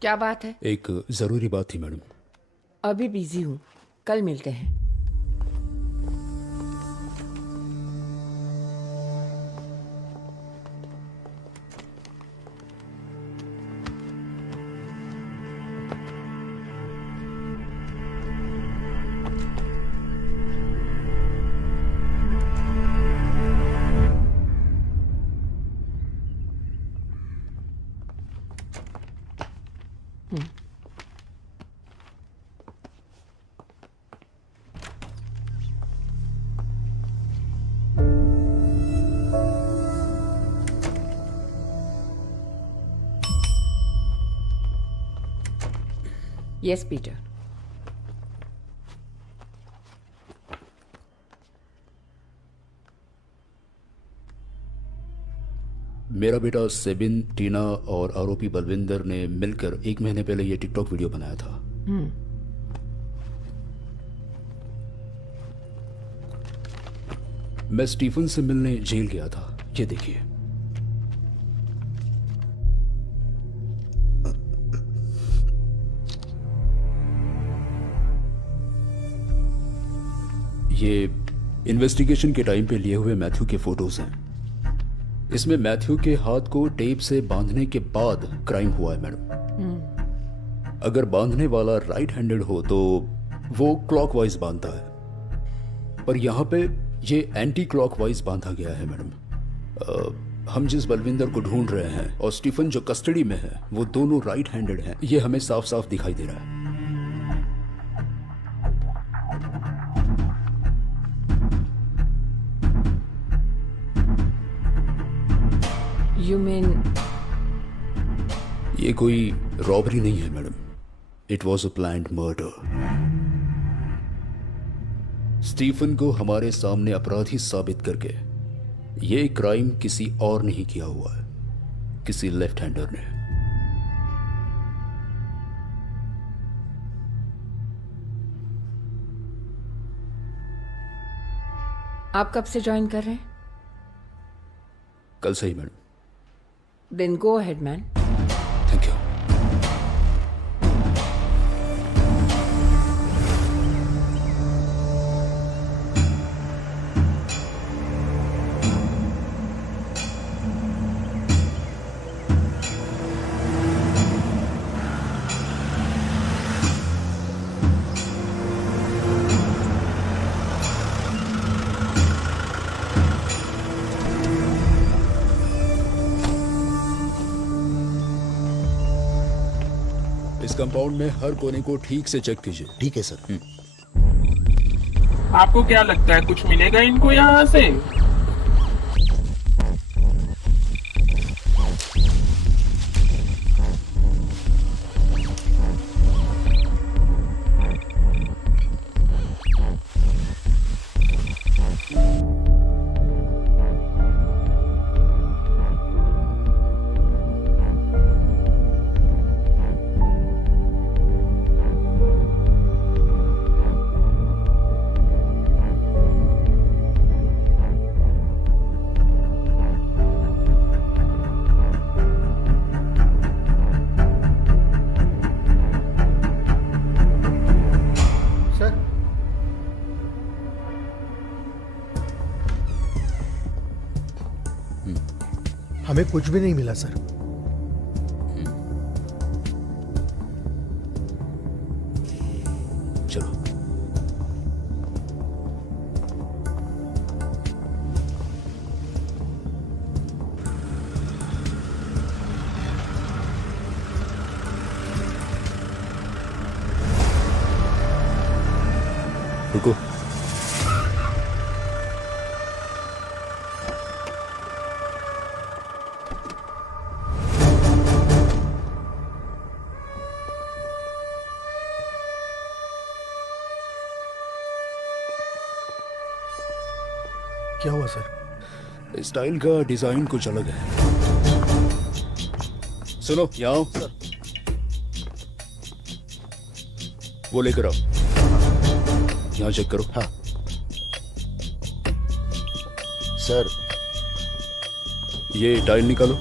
क्या बात है? एक जरूरी बात थी मैडम। अभी बिजी हूँ, कल मिलते हैं। Yes, Peter. मेरा बेटा सेबिन, टीना और आरोपी बलविंदर ने मिलकर 1 महीने पहले ये टिकटॉक वीडियो बनाया था। मैं स्टीफन से मिलने जेल गया था। ये देखिए। ये इन्वेस्टिगेशन के टाइम पे लिए हुए मैथ्यू के फोटोज हैं। इसमें मैथ्यू के हाथ को टेप से बांधने के बाद क्राइम हुआ है मैडम। अगर बांधने वाला राइट हैंडेड हो तो वो क्लॉकवाइज बांधता है, पर यहां पे ये एंटी क्लॉकवाइज बांधा गया है मैडम। हम जिस बलविंदर को ढूंढ रहे हैं और स्टीफन जो कस्टडी में है वो दोनों राइट हैंडेड हैं। ये हमें साफ साफ दिखाई दे रहा है। You mean... ये कोई रॉबरी नहीं है madam. It was a planned murder. Stephen को हमारे सामने अपराधी साबित करके ये क्राइम किसी और नहीं किया हुआ है, किसी लेफ्ट हैंडर ने। आप कब से ज्वाइन कर रहे हैं? कल से ही madam. Then go ahead man. Thank you. इस कंपाउंड में हर कोने को ठीक से चेक कीजिए। ठीक है सर। आपको क्या लगता है कुछ मिलेगा इनको यहाँ से? हमें कुछ भी नहीं मिला सर। चलो। रुको। क्या हुआ सर? स्टाइल का डिजाइन कुछ अलग है। सुनो, यहाँ आओ। वो लेकर आओ। यहाँ चेक करो। हाँ सर। ये टाइल निकालो।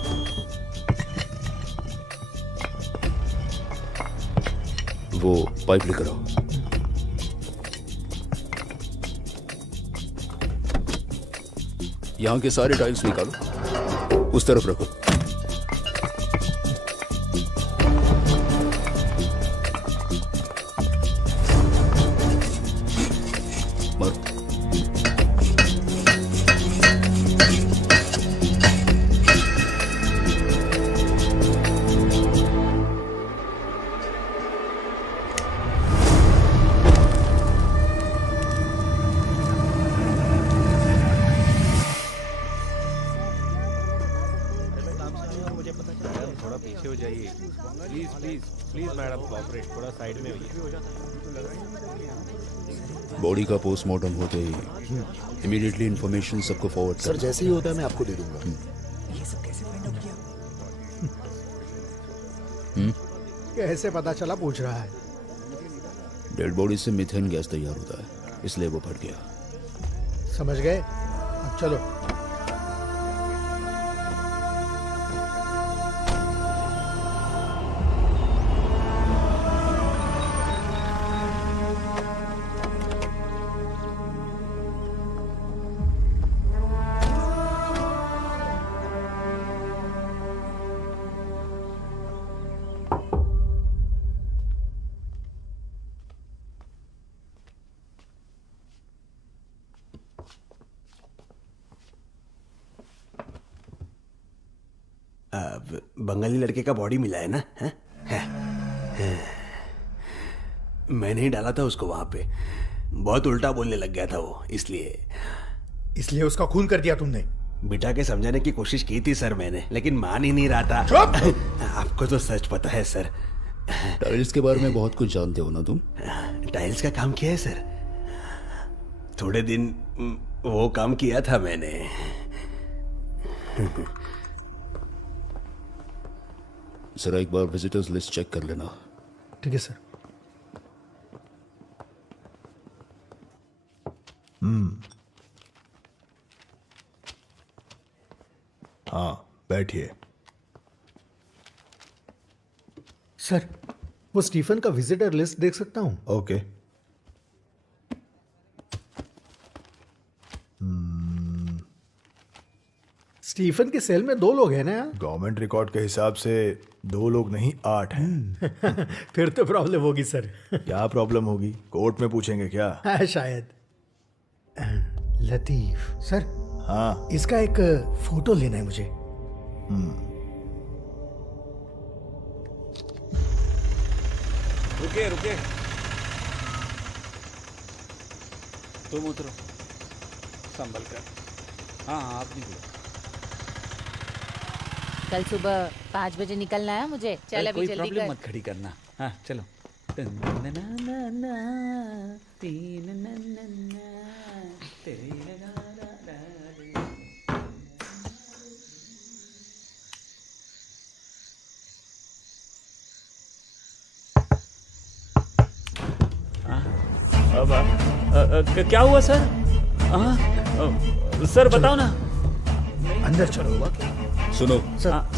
वो पाइप लेकर आओ। यहाँ के सारे टाइल्स निकालो, उस तरफ रखो। मारो। बॉडी का पोस्टमार्टम होते ही इमीडिएटली इंफॉर्मेशन सबको फॉरवर्ड सर। जैसे ही होता है मैं आपको दे दूंगा। ये सब कैसे फाइंड आउट किया? कैसे पता चला पूछ रहा है। डेड बॉडी से मीथेन गैस तैयार होता है, इसलिए वो फट गया। समझ गए? अब चलो। बंगाली लड़के का बॉडी मिला है ना? मैंने ही डाला था उसको वहां पे। बहुत उल्टा बोलने लग गया था वो, इसलिए उसका खून कर दिया तुमने? बिठा के समझाने की कोशिश की थी सर मैंने, लेकिन मान ही नहीं रहा था। आपको तो सच पता है सर। टाइल्स के बारे में बहुत कुछ जानते हो ना तुम? टाइल्स का काम किया है सर, थोड़े दिन वो काम किया था मैंने। जरा एक बार विजिटर्स लिस्ट चेक कर लेना। ठीक है सर। हाँ बैठिए। सर वो स्टीफन का विजिटर लिस्ट देख सकता हूँ? ओके। स्टीफन के सेल में 2 लोग हैं ना? गवर्नमेंट रिकॉर्ड के हिसाब से 2 लोग नहीं 8 हैं। फिर तो प्रॉब्लम होगी सर। क्या प्रॉब्लम होगी? कोर्ट में पूछेंगे क्या? हाँ, शायद। लतीफ सर। हाँ इसका एक फोटो लेना है मुझे। रुके रुके, तुम उतरो संभल कर। हाँ आप निकलो। कल सुबह 5 बजे निकलना है मुझे। चल अभी कोई जल्दी प्रॉब्लम कर। मत खड़ी करना। हाँ चलो। क्या हुआ सर? सर बताओ ना। अंदर चलो। सुनो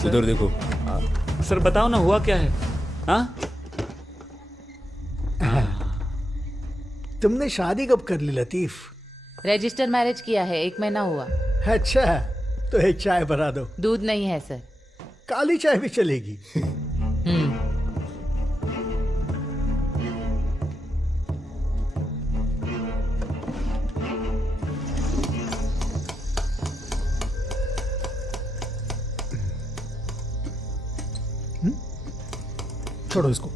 उधर देखो। सर बताओ ना हुआ क्या है? हाँ तुमने शादी कब कर ली लतीफ? रजिस्टर मैरिज किया है, 1 महीना हुआ। अच्छा तो एक चाय बना दो। दूध नहीं है सर। काली चाय भी चलेगी। छोड़ो इसको।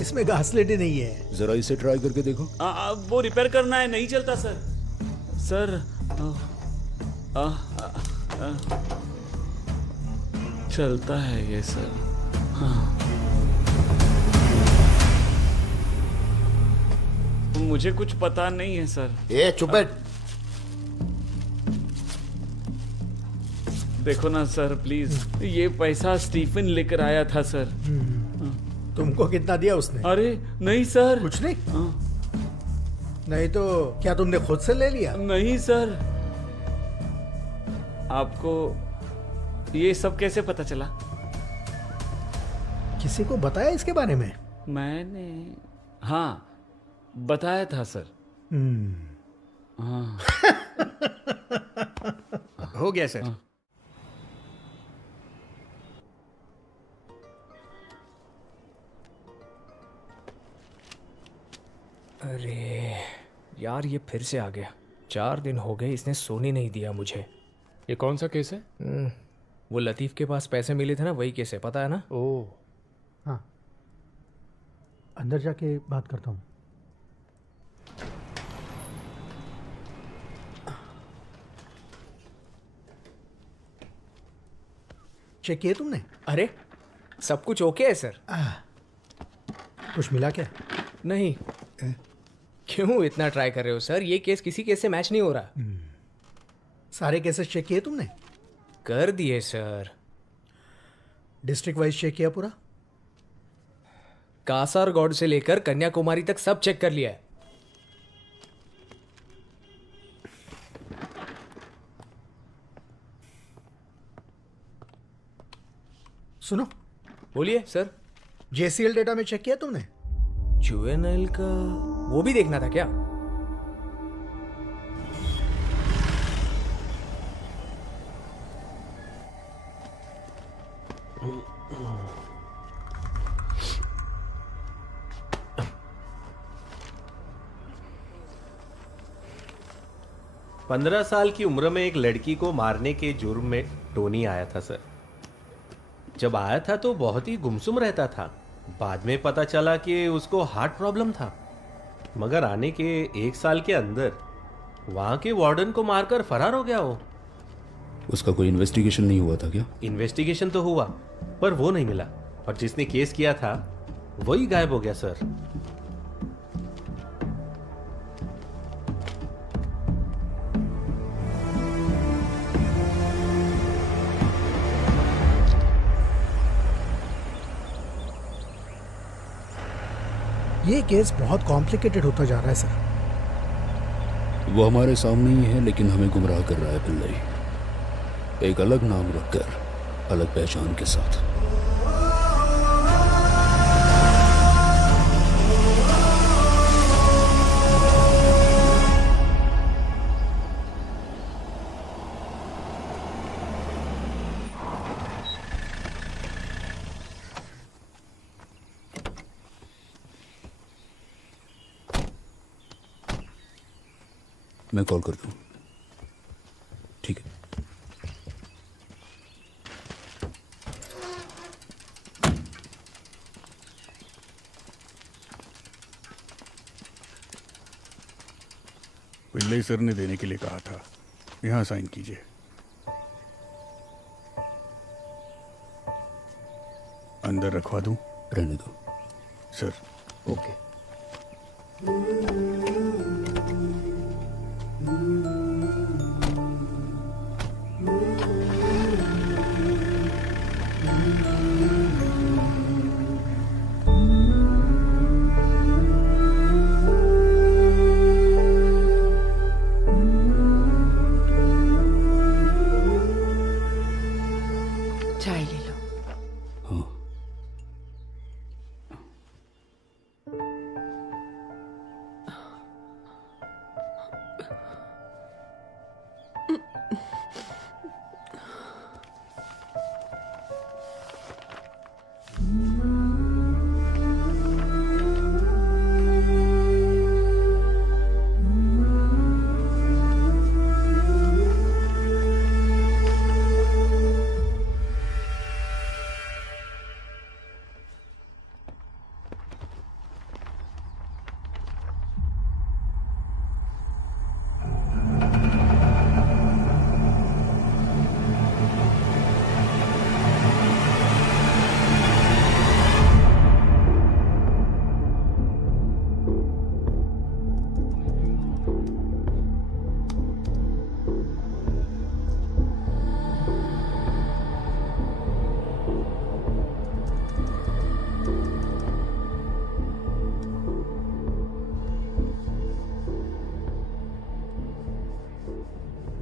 इसमें घासलेट नहीं है। जरा इसे ट्राई करके देखो। वो रिपेयर करना है, नहीं चलता सर। सर चलता है ये सर। हाँ। मुझे कुछ पता नहीं है सर। ए चुप बैठ। देखो ना सर प्लीज, ये पैसा स्टीफन लेकर आया था सर। तुमको कितना दिया उसने? अरे नहीं सर। कुछ नहीं? नहीं तो क्या तुमने खुद से ले लिया? नहीं सर। आपको ये सब कैसे पता चला? किसी को बताया इसके बारे में? मैंने हाँ बताया था सर। हाँ हो गया सर। अरे यार ये फिर से आ गया। 4 दिन हो गए इसने सोने नहीं दिया मुझे। ये कौन सा केस है? वो लतीफ के पास पैसे मिले थे ना, वही केस है, पता है ना? ओह हाँ, अंदर जाके बात करता हूँ। चेक किए तुमने? अरे सब कुछ ओके है सर। कुछ मिला क्या? नहीं। क्यों इतना ट्राई कर रहे हो सर? ये केस किसी केस से मैच नहीं हो रहा। सारे केसेस चेक किए तुमने? कर दिए सर। डिस्ट्रिक्ट वाइज चेक किया पूरा? कासारगौड़ से लेकर कन्याकुमारी तक सब चेक कर लिया है। सुनो। बोलिए सर। JCL डेटा में चेक किया तुमने? जुवेनाइल का वो भी देखना था क्या? पंद्रह साल की उम्र में एक लड़की को मारने के जुर्म में टोनी आया था सर। जब आया था तो बहुत ही गुमसुम रहता था। बाद में पता चला कि उसको हार्ट प्रॉब्लम था, मगर आने के 1 साल के अंदर वहां के वार्डन को मारकर फरार हो गया वो। उसका कोई इन्वेस्टिगेशन नहीं हुआ था क्या? इन्वेस्टिगेशन तो हुआ पर वो नहीं मिला, और जिसने केस किया था वही गायब हो गया सर। ये केस बहुत कॉम्प्लिकेटेड होता जा रहा है सर। वो हमारे सामने ही है, लेकिन हमें गुमराह कर रहा है पिल्लई, एक अलग नाम रखकर, अलग पहचान के साथ। मैं कॉल कर दूं? ठीक है। पिल्लई सर ने देने के लिए कहा था, यहाँ साइन कीजिए। अंदर रखवा दूं? रहने दो सर। ओके। चाय ले लो।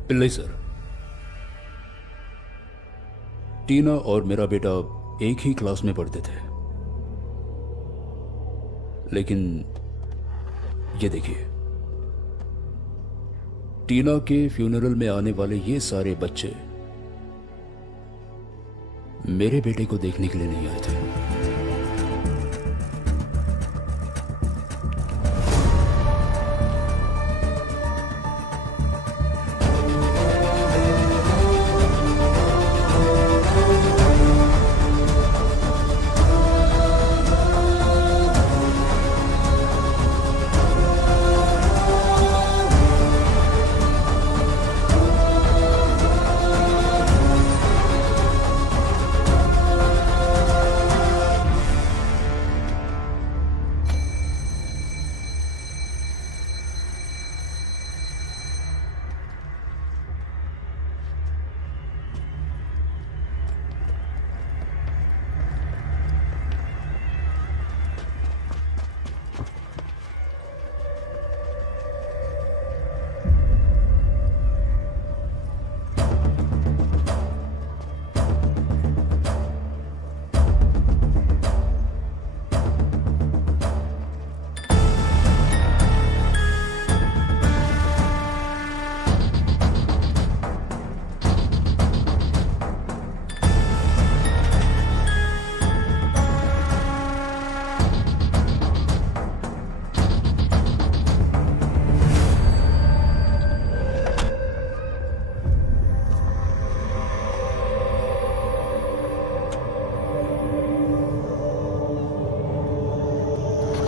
पिल्लई सर, टीना और मेरा बेटा एक ही क्लास में पढ़ते थे, लेकिन ये देखिए, टीना के फ्यूनरल में आने वाले ये सारे बच्चे मेरे बेटे को देखने के लिए नहीं आए थे।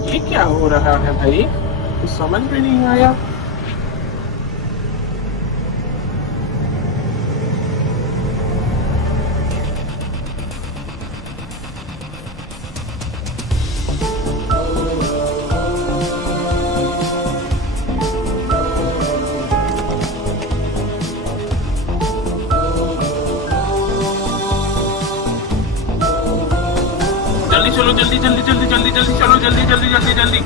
ये क्या हो रहा है भाई, कुछ समझ में नहीं आया। जल्दी चलो जल्दी जल्दी जल्दी जल्दी जल्दी चलो जल्दी जल्दी जल्दी जल्दी।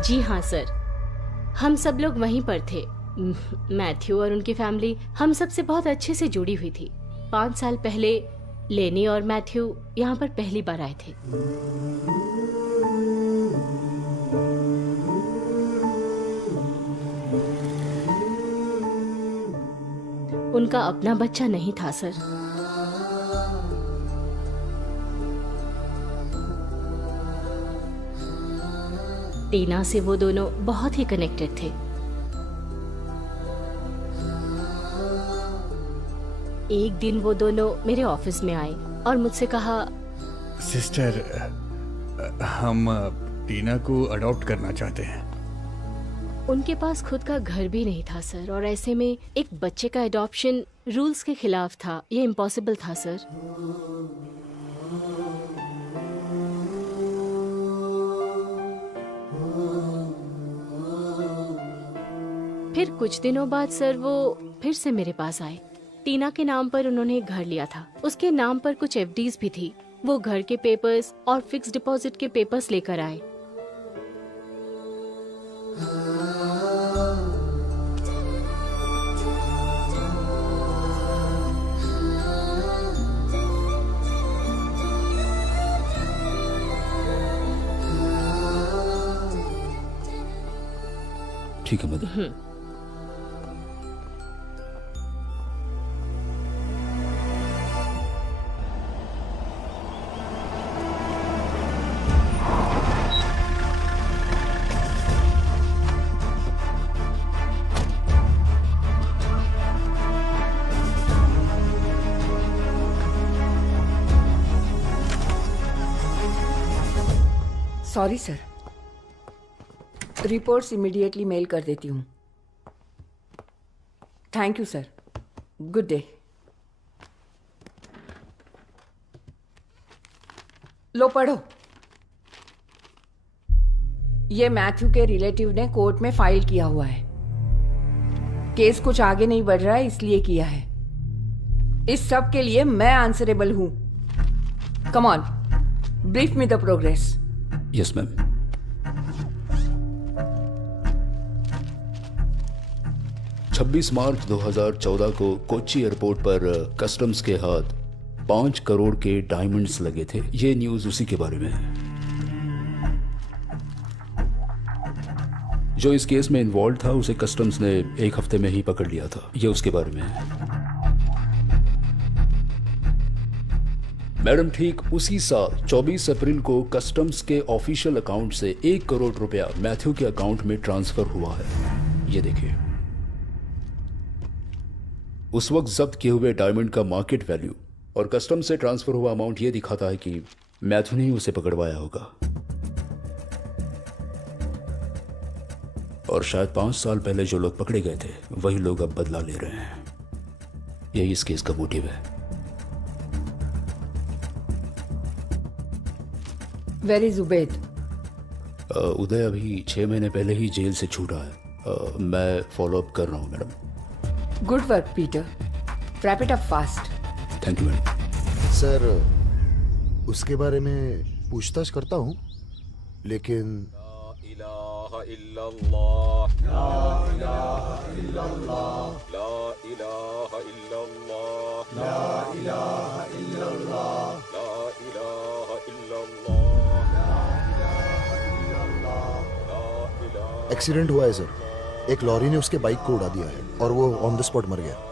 जी हाँ सर, हम सब लोग वहीं पर थे। मैथ्यू और उनकी फैमिली हम सब से बहुत अच्छे से जुड़ी हुई थी। 5 साल पहले लेनी और मैथ्यू यहाँ पर पहली बार आए थे। उनका अपना बच्चा नहीं था सर। टीना से वो दोनों बहुत ही कनेक्टेड थे। एक दिन वो दोनों मेरे ऑफिस में आए और मुझसे कहा, सिस्टर, हम टीना को अडॉप्ट करना चाहते हैं। उनके पास खुद का घर भी नहीं था सर, और ऐसे में एक बच्चे का अडॉप्शन रूल्स के खिलाफ था। ये इम्पॉसिबल था सर। फिर कुछ दिनों बाद सर वो फिर से मेरे पास आए। टीना के नाम पर उन्होंने एक घर लिया था। उसके नाम पर कुछ एफडीज भी थी। वो घर के पेपर्स और फिक्स डिपॉजिट के पेपर्स लेकर आए। ठीक है mother. Sorry sir, reports immediately mail कर देती हूँ। Thank you sir, good day. लो पढ़ो। ये मैथ्यू के रिलेटिव ने कोर्ट में फाइल किया हुआ है। केस कुछ आगे नहीं बढ़ रहा है इसलिए किया है। इस सब के लिए मैं आंसरेबल हूं। Come on, brief me the progress. Yes ma'am. March 2014 को कोच्चि एयरपोर्ट पर कस्टम्स के हाथ 5 करोड़ के डायमंड्स लगे थे। ये न्यूज उसी के बारे में है। जो इस केस में इन्वॉल्व था उसे कस्टम्स ने 1 हफ्ते में ही पकड़ लिया था। ये उसके बारे में है। मैडम, ठीक उसी साल 24 अप्रैल को कस्टम्स के ऑफिशियल अकाउंट से 1 करोड़ रुपया मैथ्यू के अकाउंट में ट्रांसफर हुआ है। ये देखिए। उस वक्त जब्त किए हुए डायमंड का मार्केट वैल्यू और कस्टम से ट्रांसफर हुआ अमाउंट ये दिखाता है कि मैथ्यू ने ही उसे पकड़वाया होगा। और शायद 5 साल पहले जो लोग पकड़े गए थे वही लोग अब बदला ले रहे हैं। यही इस केस का मोटिव है। Where is Ubaid? उदय अभी 6 महीने पहले ही जेल से छूटा है। मैं फॉलो अप कर रहा हूँ madam. Good work Peter, wrap it up fast. Thank you madam. Sir, उसके बारे में पूछताछ करता हूँ, लेकिन एक्सीडेंट हुआ है सर। एक लॉरी ने उसके बाइक को उड़ा दिया है और वो ऑन द स्पॉट मर गया।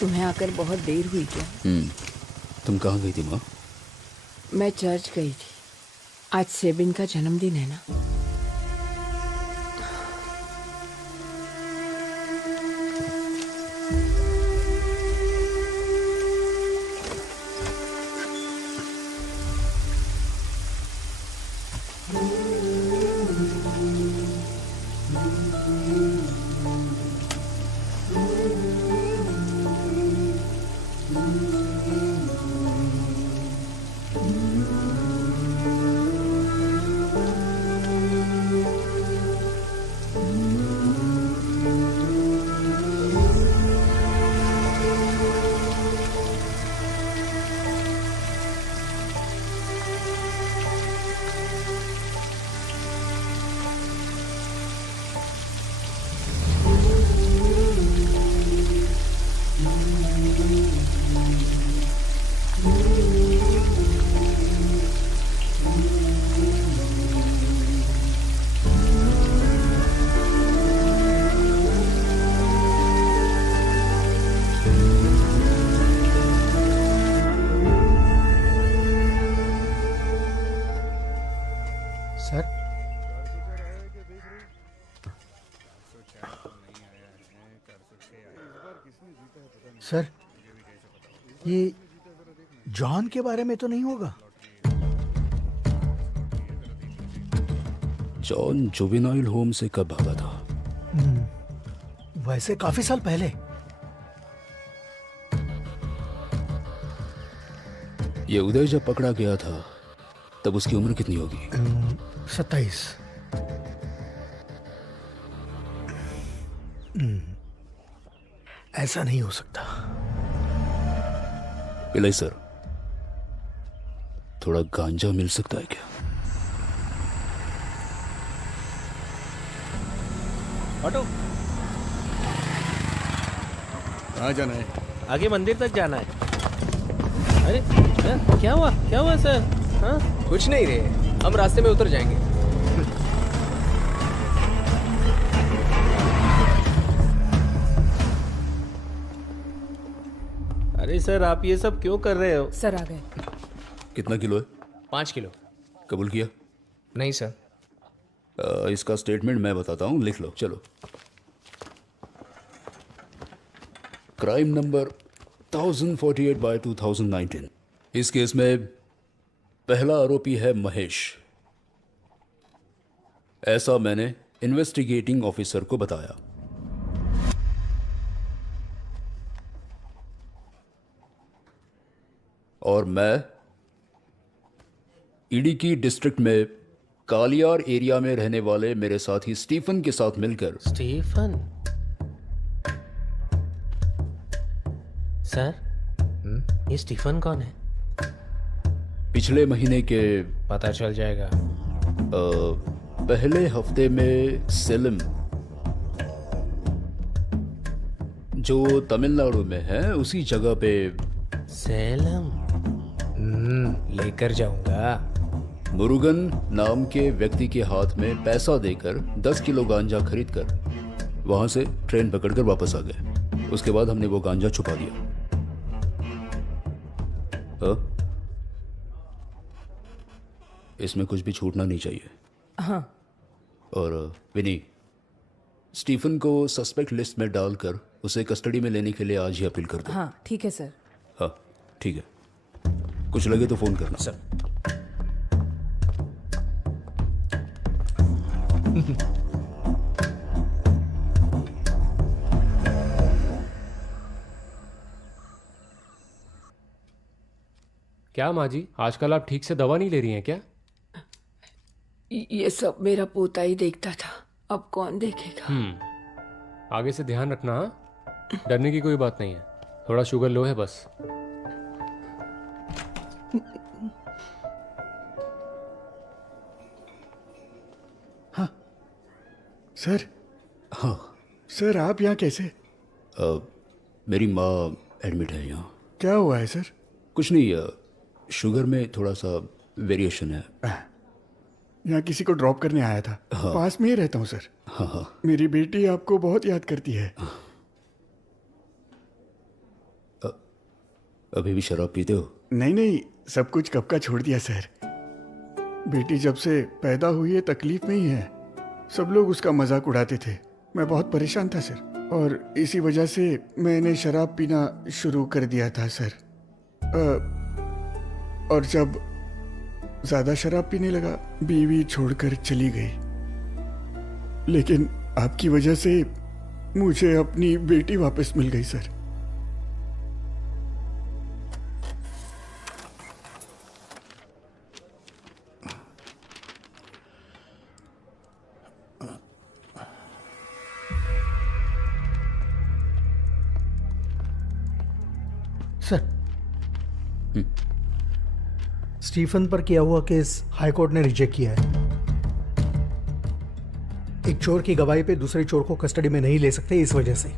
तुम्हें आकर बहुत देर हुई क्या? तुम कहाँ गई थी माँ? मैं चर्च गई थी। आज सेबिन का जन्मदिन है ना। सर, ये जॉन के बारे में तो नहीं होगा? जॉन जुवेनाइल होम से कब भागा था? वैसे काफी साल पहले। ये उदय जब पकड़ा गया था तब उसकी उम्र कितनी होगी? 27। ऐसा नहीं हो सकता। पिलाई सर, थोड़ा गांजा मिल सकता है क्या? ऑटो, कहाँ जाना है? आगे मंदिर तक जाना है। अरे क्या हुआ सर? हाँ? कुछ नहीं रे, हम रास्ते में उतर जाएंगे। अरे सर, आप ये सब क्यों कर रहे हो? सर आ गए। कितना किलो है? 5 किलो। कबूल किया? नहीं सर। इसका स्टेटमेंट मैं बताता हूँ, लिख लो। चलो। Crime number 1048/2019। इस केस में पहला आरोपी है महेश। ऐसा मैंने इन्वेस्टिगेटिंग ऑफिसर को बताया। और मैं इडिकी डिस्ट्रिक्ट में कालियार एरिया में रहने वाले मेरे साथी स्टीफन के साथ मिलकर। स्टीफन? सर, ये स्टीफन कौन है? पिछले महीने के पता चल जाएगा। पहले हफ्ते में सेलिम जो तमिलनाडु में है उसी जगह पे। सैलम। लेकर जाऊंगा। मुरुगन नाम के व्यक्ति के हाथ में पैसा देकर 10 किलो गांजा खरीद कर वहां से ट्रेन पकड़कर वापस आ गए। उसके बाद हमने वो गांजा छुपा दिया। इसमें कुछ भी छूटना नहीं चाहिए। हाँ। और विनी, स्टीफन को सस्पेक्ट लिस्ट में डालकर उसे कस्टडी में लेने के लिए आज ही अपील कर दो। हाँ ठीक है सर। हाँ ठीक है, कुछ लगे तो फोन करना सर। क्या माँ जी, आजकल आप ठीक से दवा नहीं ले रही हैं क्या? ये सब मेरा पोता ही देखता था, अब कौन देखेगा। आगे से ध्यान रखना। हाँ? डरने की कोई बात नहीं है, थोड़ा शुगर लो है बस। हाँ सर। हाँ सर, आप यहाँ कैसे? मेरी माँ एडमिट है यहाँ। क्या हुआ है सर? कुछ नहीं, शुगर में थोड़ा सा वेरिएशन है। यहाँ किसी को ड्रॉप करने आया था। हाँ। पास में ही रहता हूँ सर। हाँ हाँ। मेरी बेटी आपको बहुत याद करती है। अभी भी शराब पीते हो? नहीं नहीं, सब कुछ कब का छोड़ दिया सर। बेटी जब से पैदा हुई है तकलीफ में ही है। सब लोग उसका मजाक उड़ाते थे। मैं बहुत परेशान था सर, और इसी वजह से मैंने शराब पीना शुरू कर दिया था सर। और जब ज्यादा शराब पीने लगा, बीवी छोड़कर चली गई। लेकिन आपकी वजह से मुझे अपनी बेटी वापस मिल गई सर। सर, स्टीफन पर किया हुआ केस हाईकोर्ट ने रिजेक्ट किया है। एक चोर की गवाही पे दूसरे चोर को कस्टडी में नहीं ले सकते, इस वजह से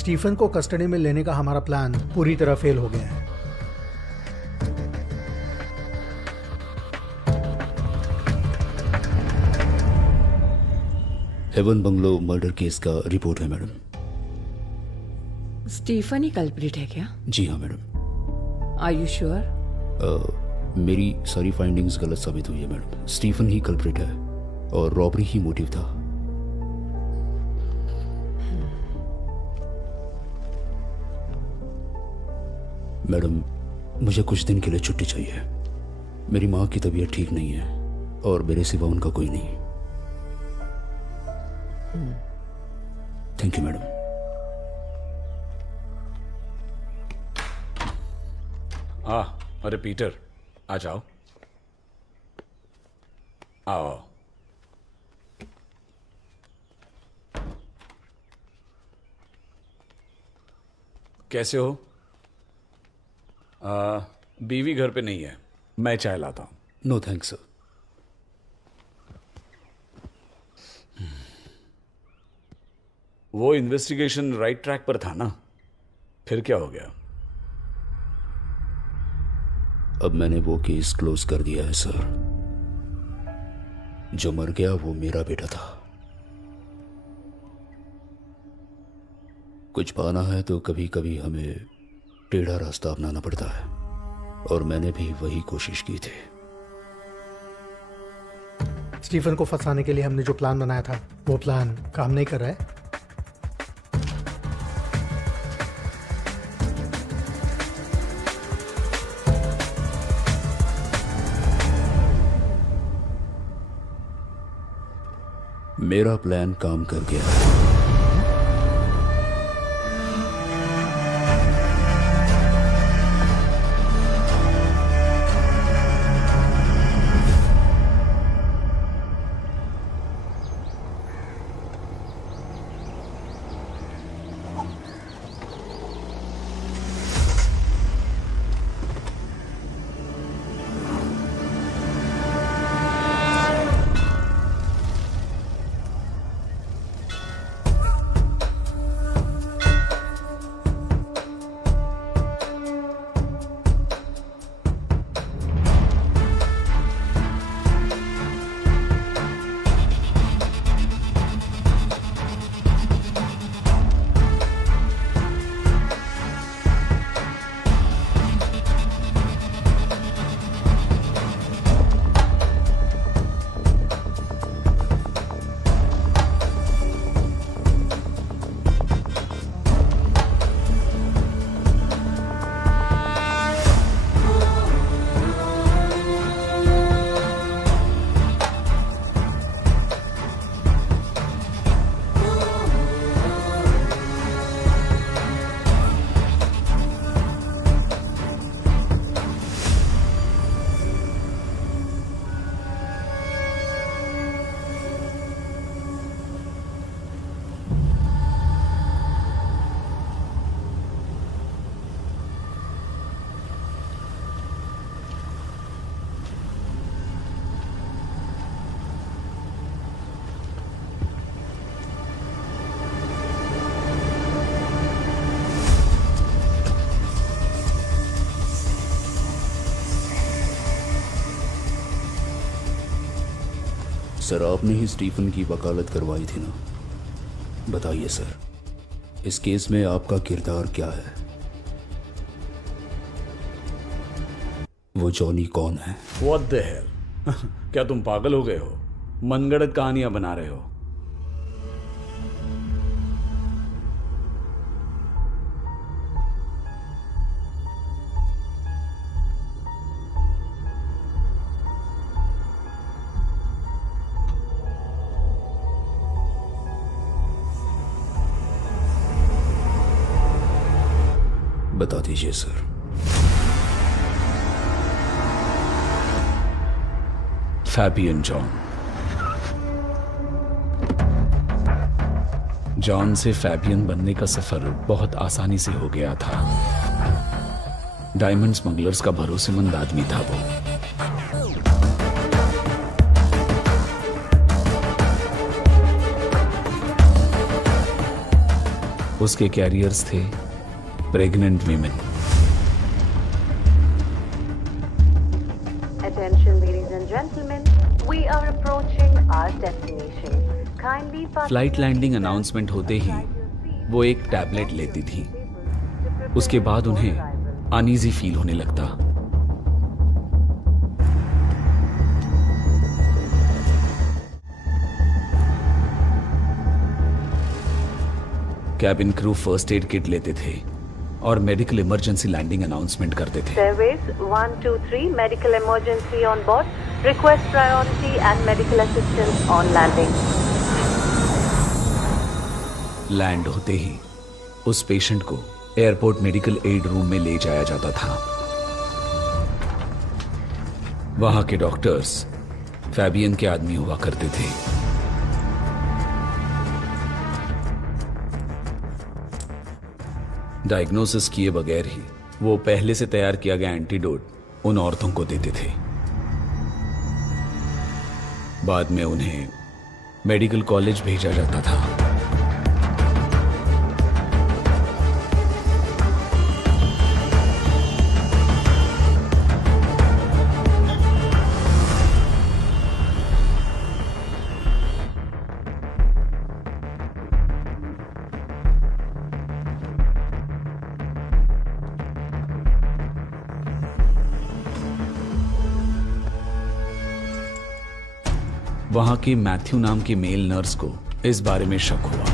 स्टीफन को कस्टडी में लेने का हमारा प्लान पूरी तरह फेल हो गया है। हेवन बंगलो मर्डर केस का रिपोर्ट है मैडम। स्टीफन ही कल्प्रिट है क्या? जी हाँ मैडम। Are you sure? मेरी सारी फाइंडिंग्स गलत साबित हुई है मैडम। स्टीफन ही कल्प्रिट है और रॉबरी ही मोटिव था। मैडम, मुझे कुछ दिन के लिए छुट्टी चाहिए। मेरी माँ की तबीयत ठीक नहीं है और मेरे सिवा उनका कोई नहीं। Thank you madam. अरे पीटर, आ जाओ। आओ। कैसे हो? बीवी घर पे नहीं है, मैं चाय लाता हूं। No thanks sir. वो इन्वेस्टिगेशन राइट ट्रैक पर था ना? फिर क्या हो गया? अब मैंने वो केस क्लोज कर दिया है सर। जो मर गया वो मेरा बेटा था। कुछ पाना है तो कभी कभी हमें टेढ़ा रास्ता अपनाना पड़ता है, और मैंने भी वही कोशिश की थी। स्टीफन को फंसाने के लिए हमने जो प्लान बनाया था वो प्लान काम नहीं कर रहा है। मेरा प्लान काम कर गया है। सर आपने ही स्टीफन की वकालत करवाई थी ना? बताइए सर, इस केस में आपका किरदार क्या है? वो जॉनी कौन है? What the hell? क्या तुम पागल हो गए हो? मनगढ़ंत कहानियां बना रहे हो? बता दीजिए सर। फैबियन जॉन से फैबियन बनने का सफर बहुत आसानी से हो गया था। डायमंड स्मगलर्स का भरोसेमंद आदमी था वो। उसके कैरियर्स थे pregnant women. Attention ladies and gentlemen, we are approaching our destination. Kindly flight landing announcement होते ही वो एक टैबलेट लेती थी। उसके बाद उन्हें अनईजी फील होने लगता। Cabin crew first aid kit लेते थे और मेडिकल इमरजेंसी लैंडिंग अनाउंसमेंट करते थे। Service 123 medical emergency on board. Request priority and medical assistance on landing. Land होते ही उस पेशेंट को एयरपोर्ट मेडिकल एड रूम में ले जाया जाता था। वहां के डॉक्टर्स फैबियन के आदमी हुआ करते थे। डायग्नोसिस किए बगैर ही वो पहले से तैयार किया गया एंटीडोट उन औरतों को देते थे। बाद में उन्हें मेडिकल कॉलेज भेजा जाता था। वहां की मैथ्यू नाम की मेल नर्स को इस बारे में शक हुआ।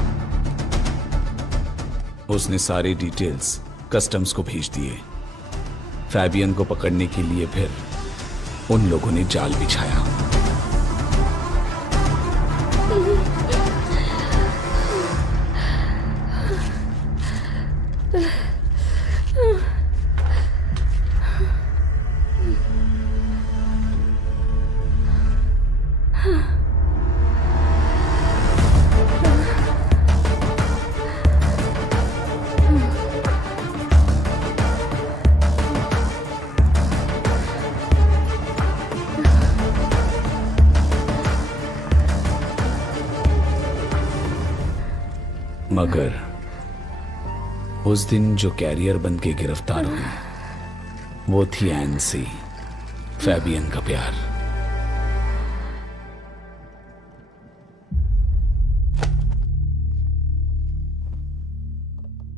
उसने सारे डिटेल्स कस्टम्स को भेज दिए। फैबियन को पकड़ने के लिए फिर उन लोगों ने जाल बिछाया। मगर उस दिन जो कैरियर बन के गिरफ्तार हुई वो थी एनसी, फैबियन का प्यार।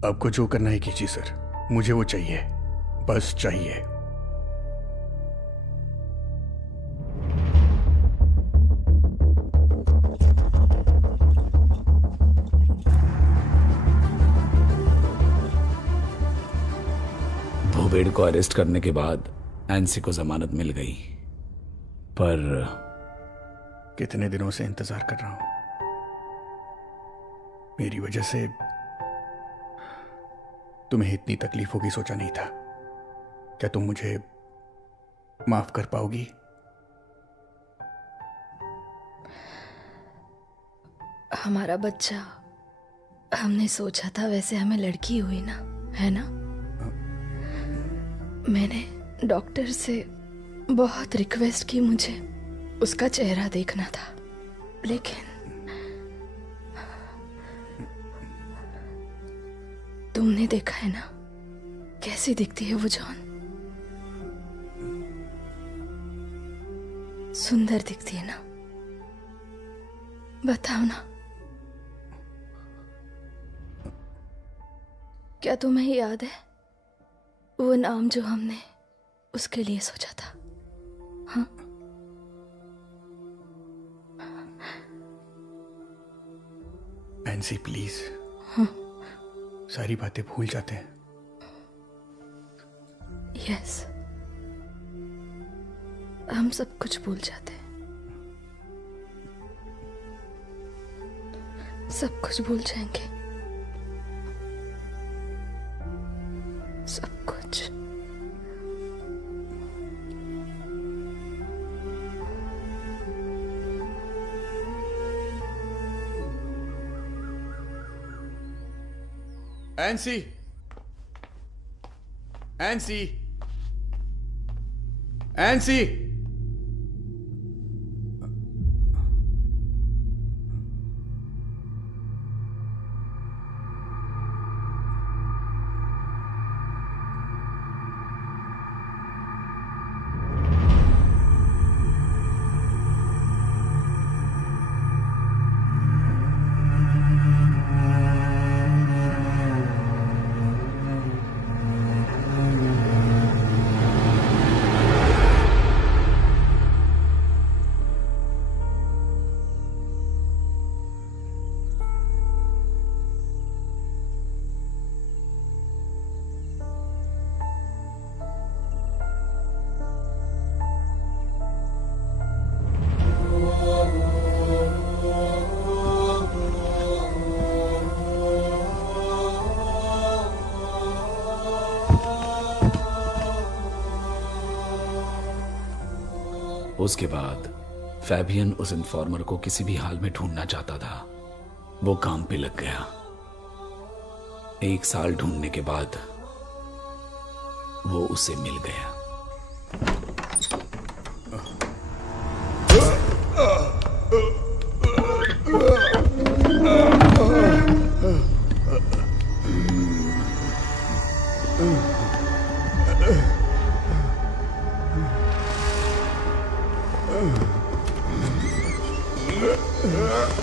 आपको जो करना है कीजिए सर, मुझे वो चाहिए, बस चाहिए। भूबेड़ को अरेस्ट करने के बाद एनसी को जमानत मिल गई, पर कितने दिनों से इंतजार कर रहा हूं। मेरी वजह से तुम्हें इतनी तकलीफ होगी सोचा नहीं था। क्या तुम मुझे माफ कर पाओगी? हमारा बच्चा, हमने सोचा था वैसे हमें लड़की हुई ना, है ना? मैंने डॉक्टर से बहुत रिक्वेस्ट की, मुझे उसका चेहरा देखना था, लेकिन तुमने देखा है ना कैसी दिखती है वो जॉन। सुंदर दिखती है ना? बताओ ना, क्या तुम्हें याद है वो नाम जो हमने उसके लिए सोचा था? हाँ, एनसी प्लीज, हाँ। सारी बातें भूल जाते हैं। यस, हम सब कुछ भूल जाते हैं, सब कुछ भूल जाएंगे, सब कुछ। एनसी, एनसी, एनसी, उसके बाद फैबियन उस इन्फॉर्मर को किसी भी हाल में ढूंढना चाहता था। वो काम पे लग गया। 1 साल ढूंढने के बाद वो उसे मिल गया।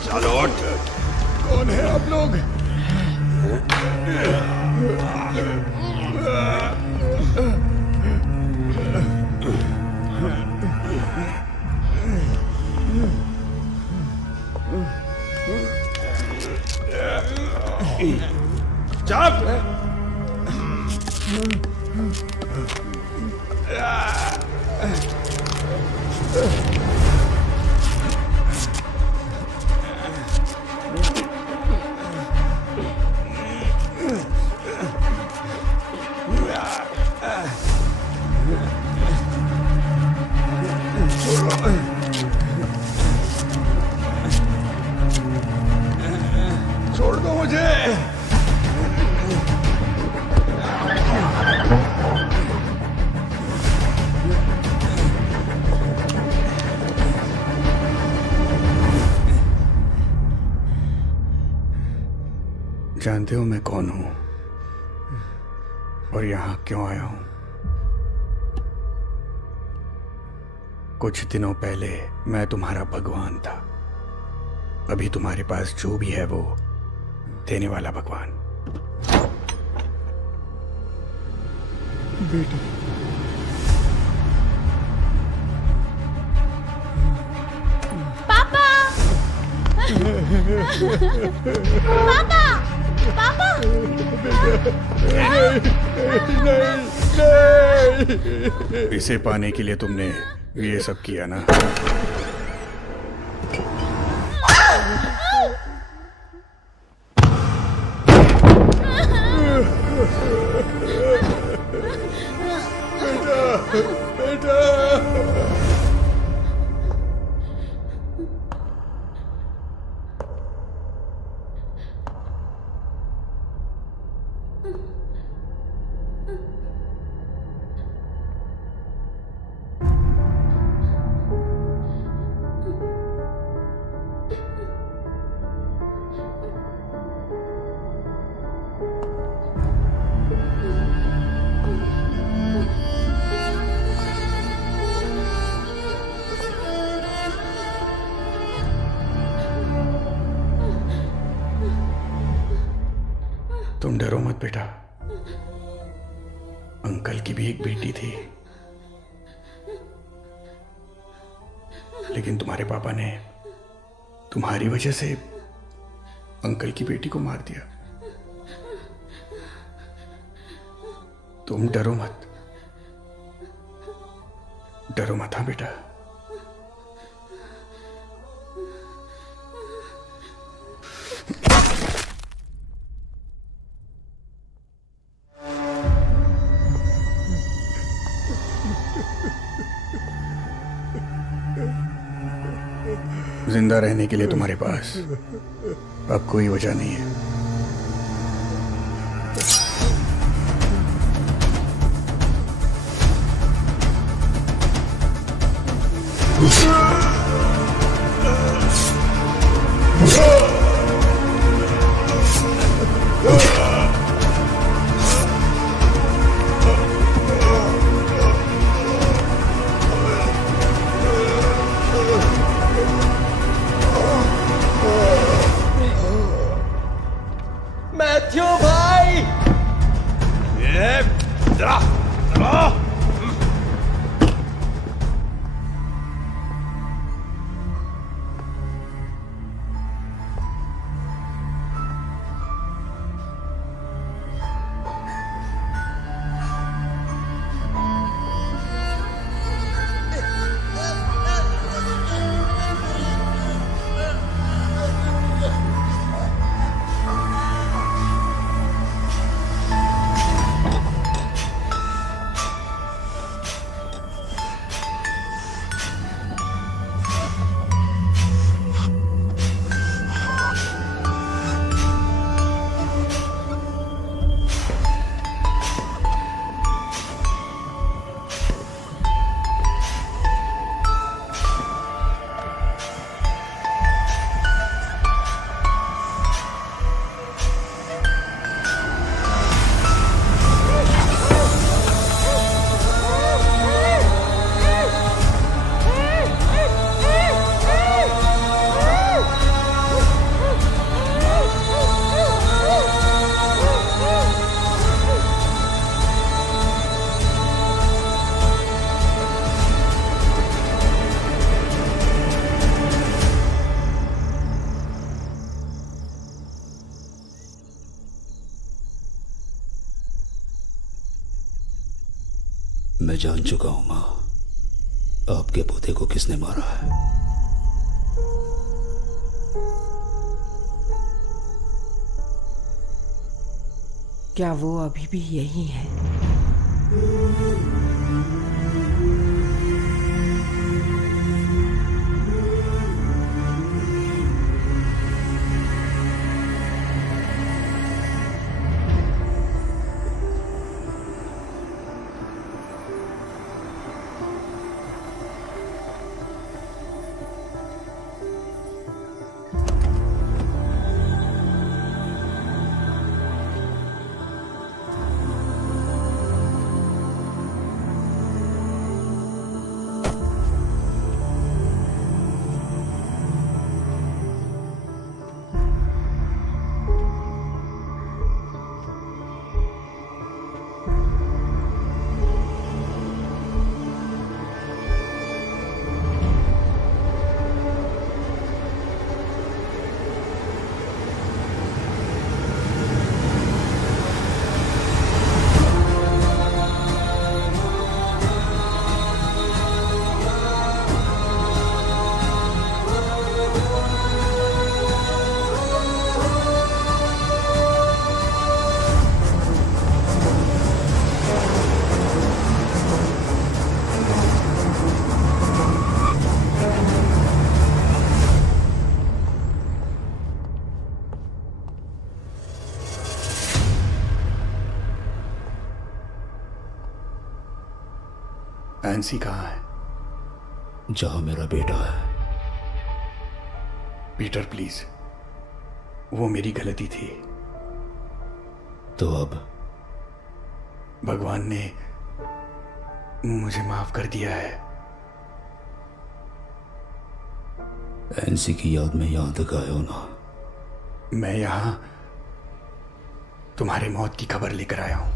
चलो उठ। कौन है आप लोग? छोड़ दो मुझे। जानते हो मैं कौन हूं और यहां क्यों आया हूं? कुछ दिनों पहले मैं तुम्हारा भगवान था। अभी तुम्हारे पास जो भी है वो देने वाला भगवान। बेटा, पापा, पापा, पापा, इसे पाने के लिए तुमने ये सब किया ना? बेटा, तुम डरो मत बेटा, अंकल की भी एक बेटी थी, लेकिन तुम्हारे पापा ने तुम्हारी वजह से अंकल की बेटी को मार दिया। तुम डरो मत, डरो मत। हाँ बेटा, जिंदा रहने के लिए तुम्हारे पास अब कोई वजह नहीं है। मैथ्यू भाई, मैं जान चुका हूं मां, आपके पोते को किसने मारा है। क्या वो अभी भी यही है? एनसी कहाँ है? जहां मेरा बेटा है। पीटर प्लीज, वो मेरी गलती थी। तो अब भगवान ने मुझे माफ कर दिया है। एनसी की याद में यहां तक आए हो ना? मैं यहां तुम्हारे मौत की खबर लेकर आया हूं।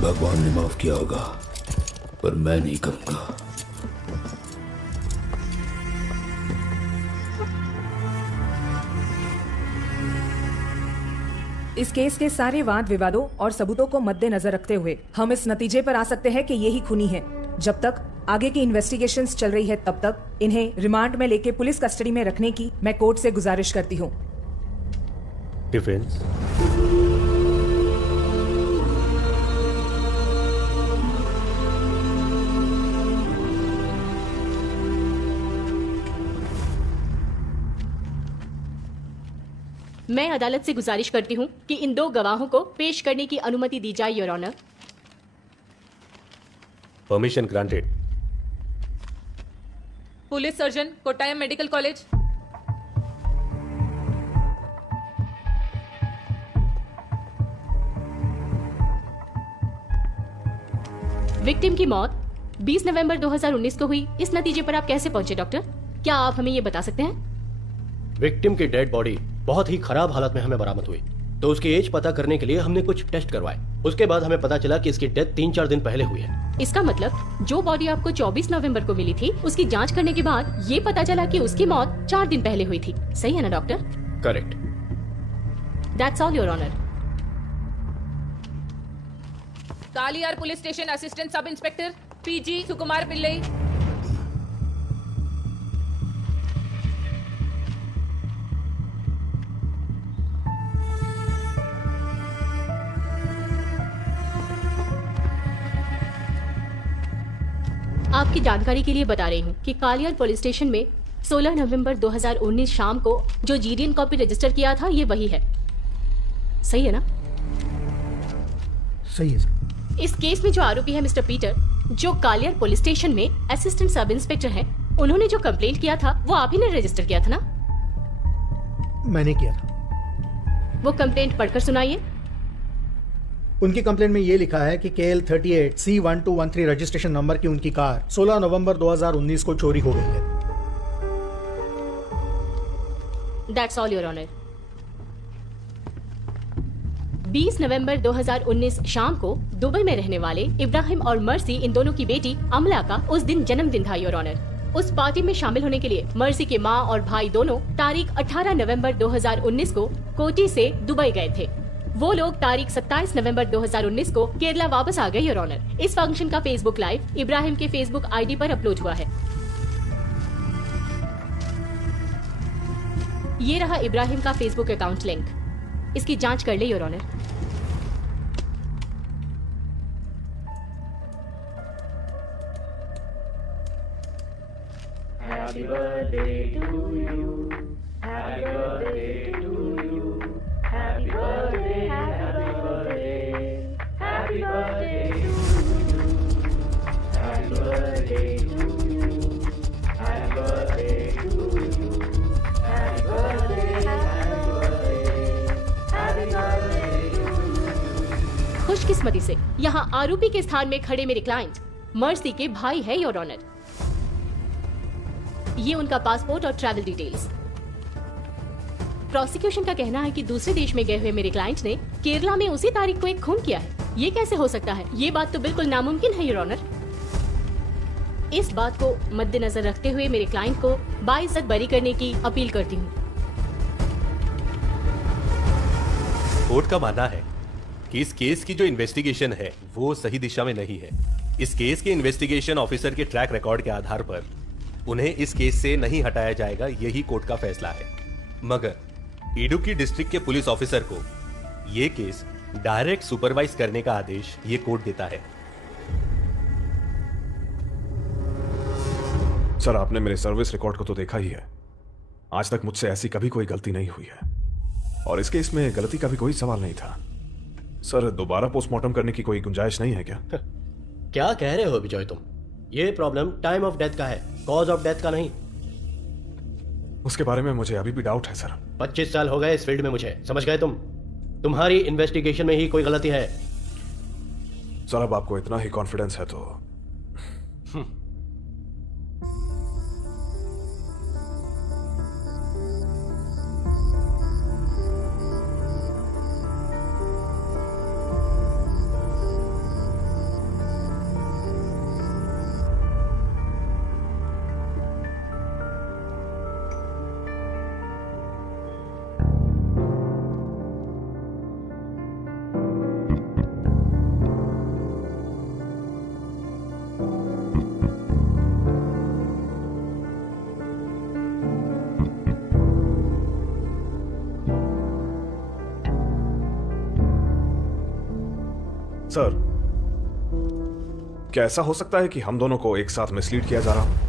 भगवान ने माफ किया होगा, पर मैं नहीं करूंगा। इस केस के सारे वाद विवादों और सबूतों को मद्देनजर रखते हुए हम इस नतीजे पर आ सकते हैं कि यही खूनी है। जब तक आगे की इन्वेस्टिगेशंस चल रही है तब तक इन्हें रिमांड में लेके पुलिस कस्टडी में रखने की मैं कोर्ट से गुजारिश करती हूँ। डिफेंस। मैं अदालत से गुजारिश करती हूँ कि इन दो गवाहों को पेश करने की अनुमति दी जाए, your honour. Permission granted. Police surgeon, Kottayam medical college. Victim की मौत 20 नवंबर 2019 को हुई। इस नतीजे पर आप कैसे पहुंचे डॉक्टर? क्या आप हमें ये बता सकते हैं? विक्टिम की डेड बॉडी बहुत ही खराब हालत में हमें बरामद हुई, तो उसकी एज पता करने के लिए हमने कुछ टेस्ट करवाए। उसके बाद हमें पता चला कि इसकी डेथ 3-4 दिन पहले हुई है। इसका मतलब जो बॉडी आपको 24 नवंबर को मिली थी, उसकी जांच करने के बाद ये पता चला कि उसकी मौत 4 दिन पहले हुई थी। सही है ना doctor? Correct. That's all your honour. Kaliyar police station assistant sub inspector PG Sukumar Pillai. आपकी जानकारी के लिए बता रही हूँ कि कालियार पुलिस स्टेशन में 16 नवंबर 2019 शाम को जो जीडीएन कॉपी रजिस्टर किया था, ये वही है। सही है ना? सही है सर। इस केस में जो आरोपी है मिस्टर पीटर, जो कालियार पुलिस स्टेशन में असिस्टेंट सब इंस्पेक्टर हैं, उन्होंने जो कंप्लेंट किया था वो आप ही ने रजिस्टर किया था ना? मैंने किया था। वो कंप्लेंट पढ़कर सुनाइए। उनकी कंप्लेंट में ये लिखा है कि KL 38 C1213 रजिस्ट्रेशन नंबर की उनकी कार 16 नवंबर 2019 को चोरी हो गई है। That's all your honour. 20 नवंबर 2019 शाम को दुबई में रहने वाले इब्राहिम और मर्सी, इन दोनों की बेटी अमला का उस दिन जन्मदिन था, योर ऑनर। उस पार्टी में शामिल होने के लिए मर्सी के माँ और भाई दोनों तारीख 18 नवंबर 2019 को कोची से दुबई गए थे। वो लोग तारीख 27 नवंबर 2019 को केरला वापस आ गए, योर ऑनर। इस फंक्शन का फेसबुक लाइव इब्राहिम के फेसबुक आईडी पर अपलोड हुआ है। ये रहा इब्राहिम का फेसबुक अकाउंट लिंक। इसकी जांच कर ले, your honour. Happy birthday to you. Happy birthday to you. Happy birthday, happy birthday. Happy birthday to you. Happy birthday to you. Happy birthday to you. Happy birthday, happy birthday. Happy birthday to you. खुशकिस्मती से यहाँ आरोपी के स्थान में खड़े मेरे client mercy के भाई है, योर ऑनर। ये उनका पासपोर्ट और ट्रैवल डिटेल्स। प्रोसिक्यूशन का कहना है कि दूसरे देश में गए हुए मेरे क्लाइंट ने केरला में उसी तारीख को एक खून किया है। ये कैसे हो सकता है? ये बात तो बिल्कुल नामुमकिन है, योर ऑनर। इस बात को मद्देनजर रखते हुए मेरे क्लाइंट को बाइज्जत बरी करने की अपील करती हूँ। कोर्ट का मानना है कि इस केस की जो इन्वेस्टिगेशन है वो सही दिशा में नहीं है। इस केस के इन्वेस्टिगेशन ऑफिसर के ट्रैक रिकॉर्ड के आधार पर उन्हें इस केस से नहीं हटाया जाएगा, यही कोर्ट का फैसला है। मगर इडुक्की डिस्ट्रिक्ट के पुलिस ऑफिसर को यह केस डायरेक्ट सुपरवाइज करने का आदेश ये कोर्ट देता है। सर, आपने मेरे सर्विस रिकॉर्ड को तो देखा ही है। आज तक मुझसे ऐसी कभी कोई गलती नहीं हुई है और इस केस में गलती का भी कोई सवाल नहीं था। सर, दोबारा पोस्टमार्टम करने की कोई गुंजाइश नहीं है क्या? क्या कह रहे हो विजय तुम? ये प्रॉब्लम टाइम ऑफ डेथ का है, कॉज ऑफ डेथ का नहीं। उसके बारे में मुझे अभी भी डाउट है सर। 25 साल हो गए इस फील्ड में मुझे, समझ गए तुम? तुम्हारी इन्वेस्टिगेशन में ही कोई गलती है। सर, अब आपको इतना ही कॉन्फिडेंस है तो सर, क्या ऐसा हो सकता है कि हम दोनों को एक साथ मिसलीड किया जा रहा हो?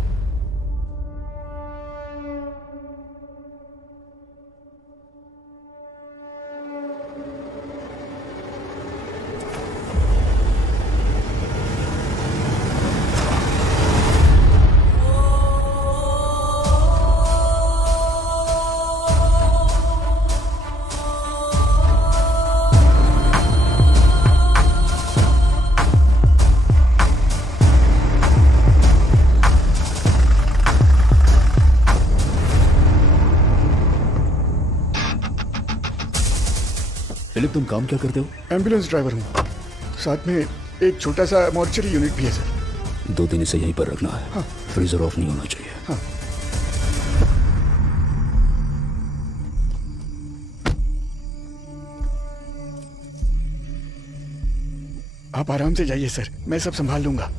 फिलिप, तुम काम क्या करते हो? एम्बुलेंस ड्राइवर हूँ। साथ में एक छोटा सा मॉर्चरी यूनिट भी है सर। 2 दिन इसे यहीं पर रखना है। हाँ। फ्रीजर ऑफ नहीं होना चाहिए। हाँ। आप आराम से जाइए सर, मैं सब संभाल लूंगा।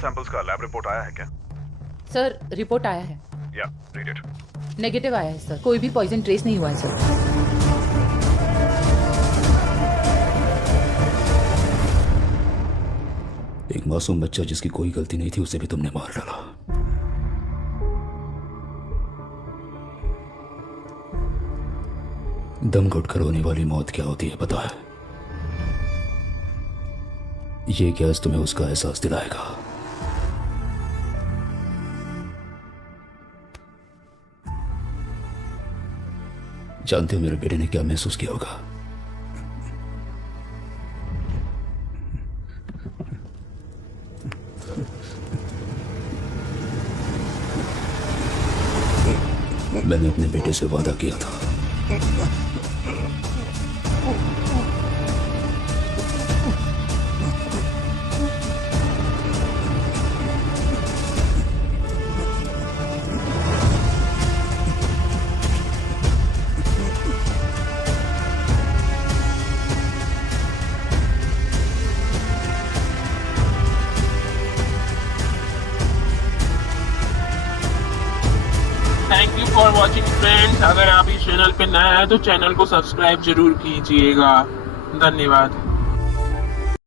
सैंपल्स का लैब रिपोर्ट आया है क्या? सर, रिपोर्ट आया है। या, रीड इट। नेगेटिव आया है सर, कोई भी पॉइजन ट्रेस नहीं हुआ है सर। एक मासूम बच्चा जिसकी कोई गलती नहीं थी, उसे भी तुमने मार डाला। दम घुटकर होने वाली मौत क्या होती है पता है? ये गैस तुम्हें उसका एहसास दिलाएगा। जानते हो मेरे बेटे ने क्या महसूस किया होगा? मैंने अपने बेटे से वादा किया था। Thank you for watching friends. अगर आप इस चैनल पे नए हैं तो चैनल को सब्सक्राइब जरूर कीजिएगा। धन्यवाद।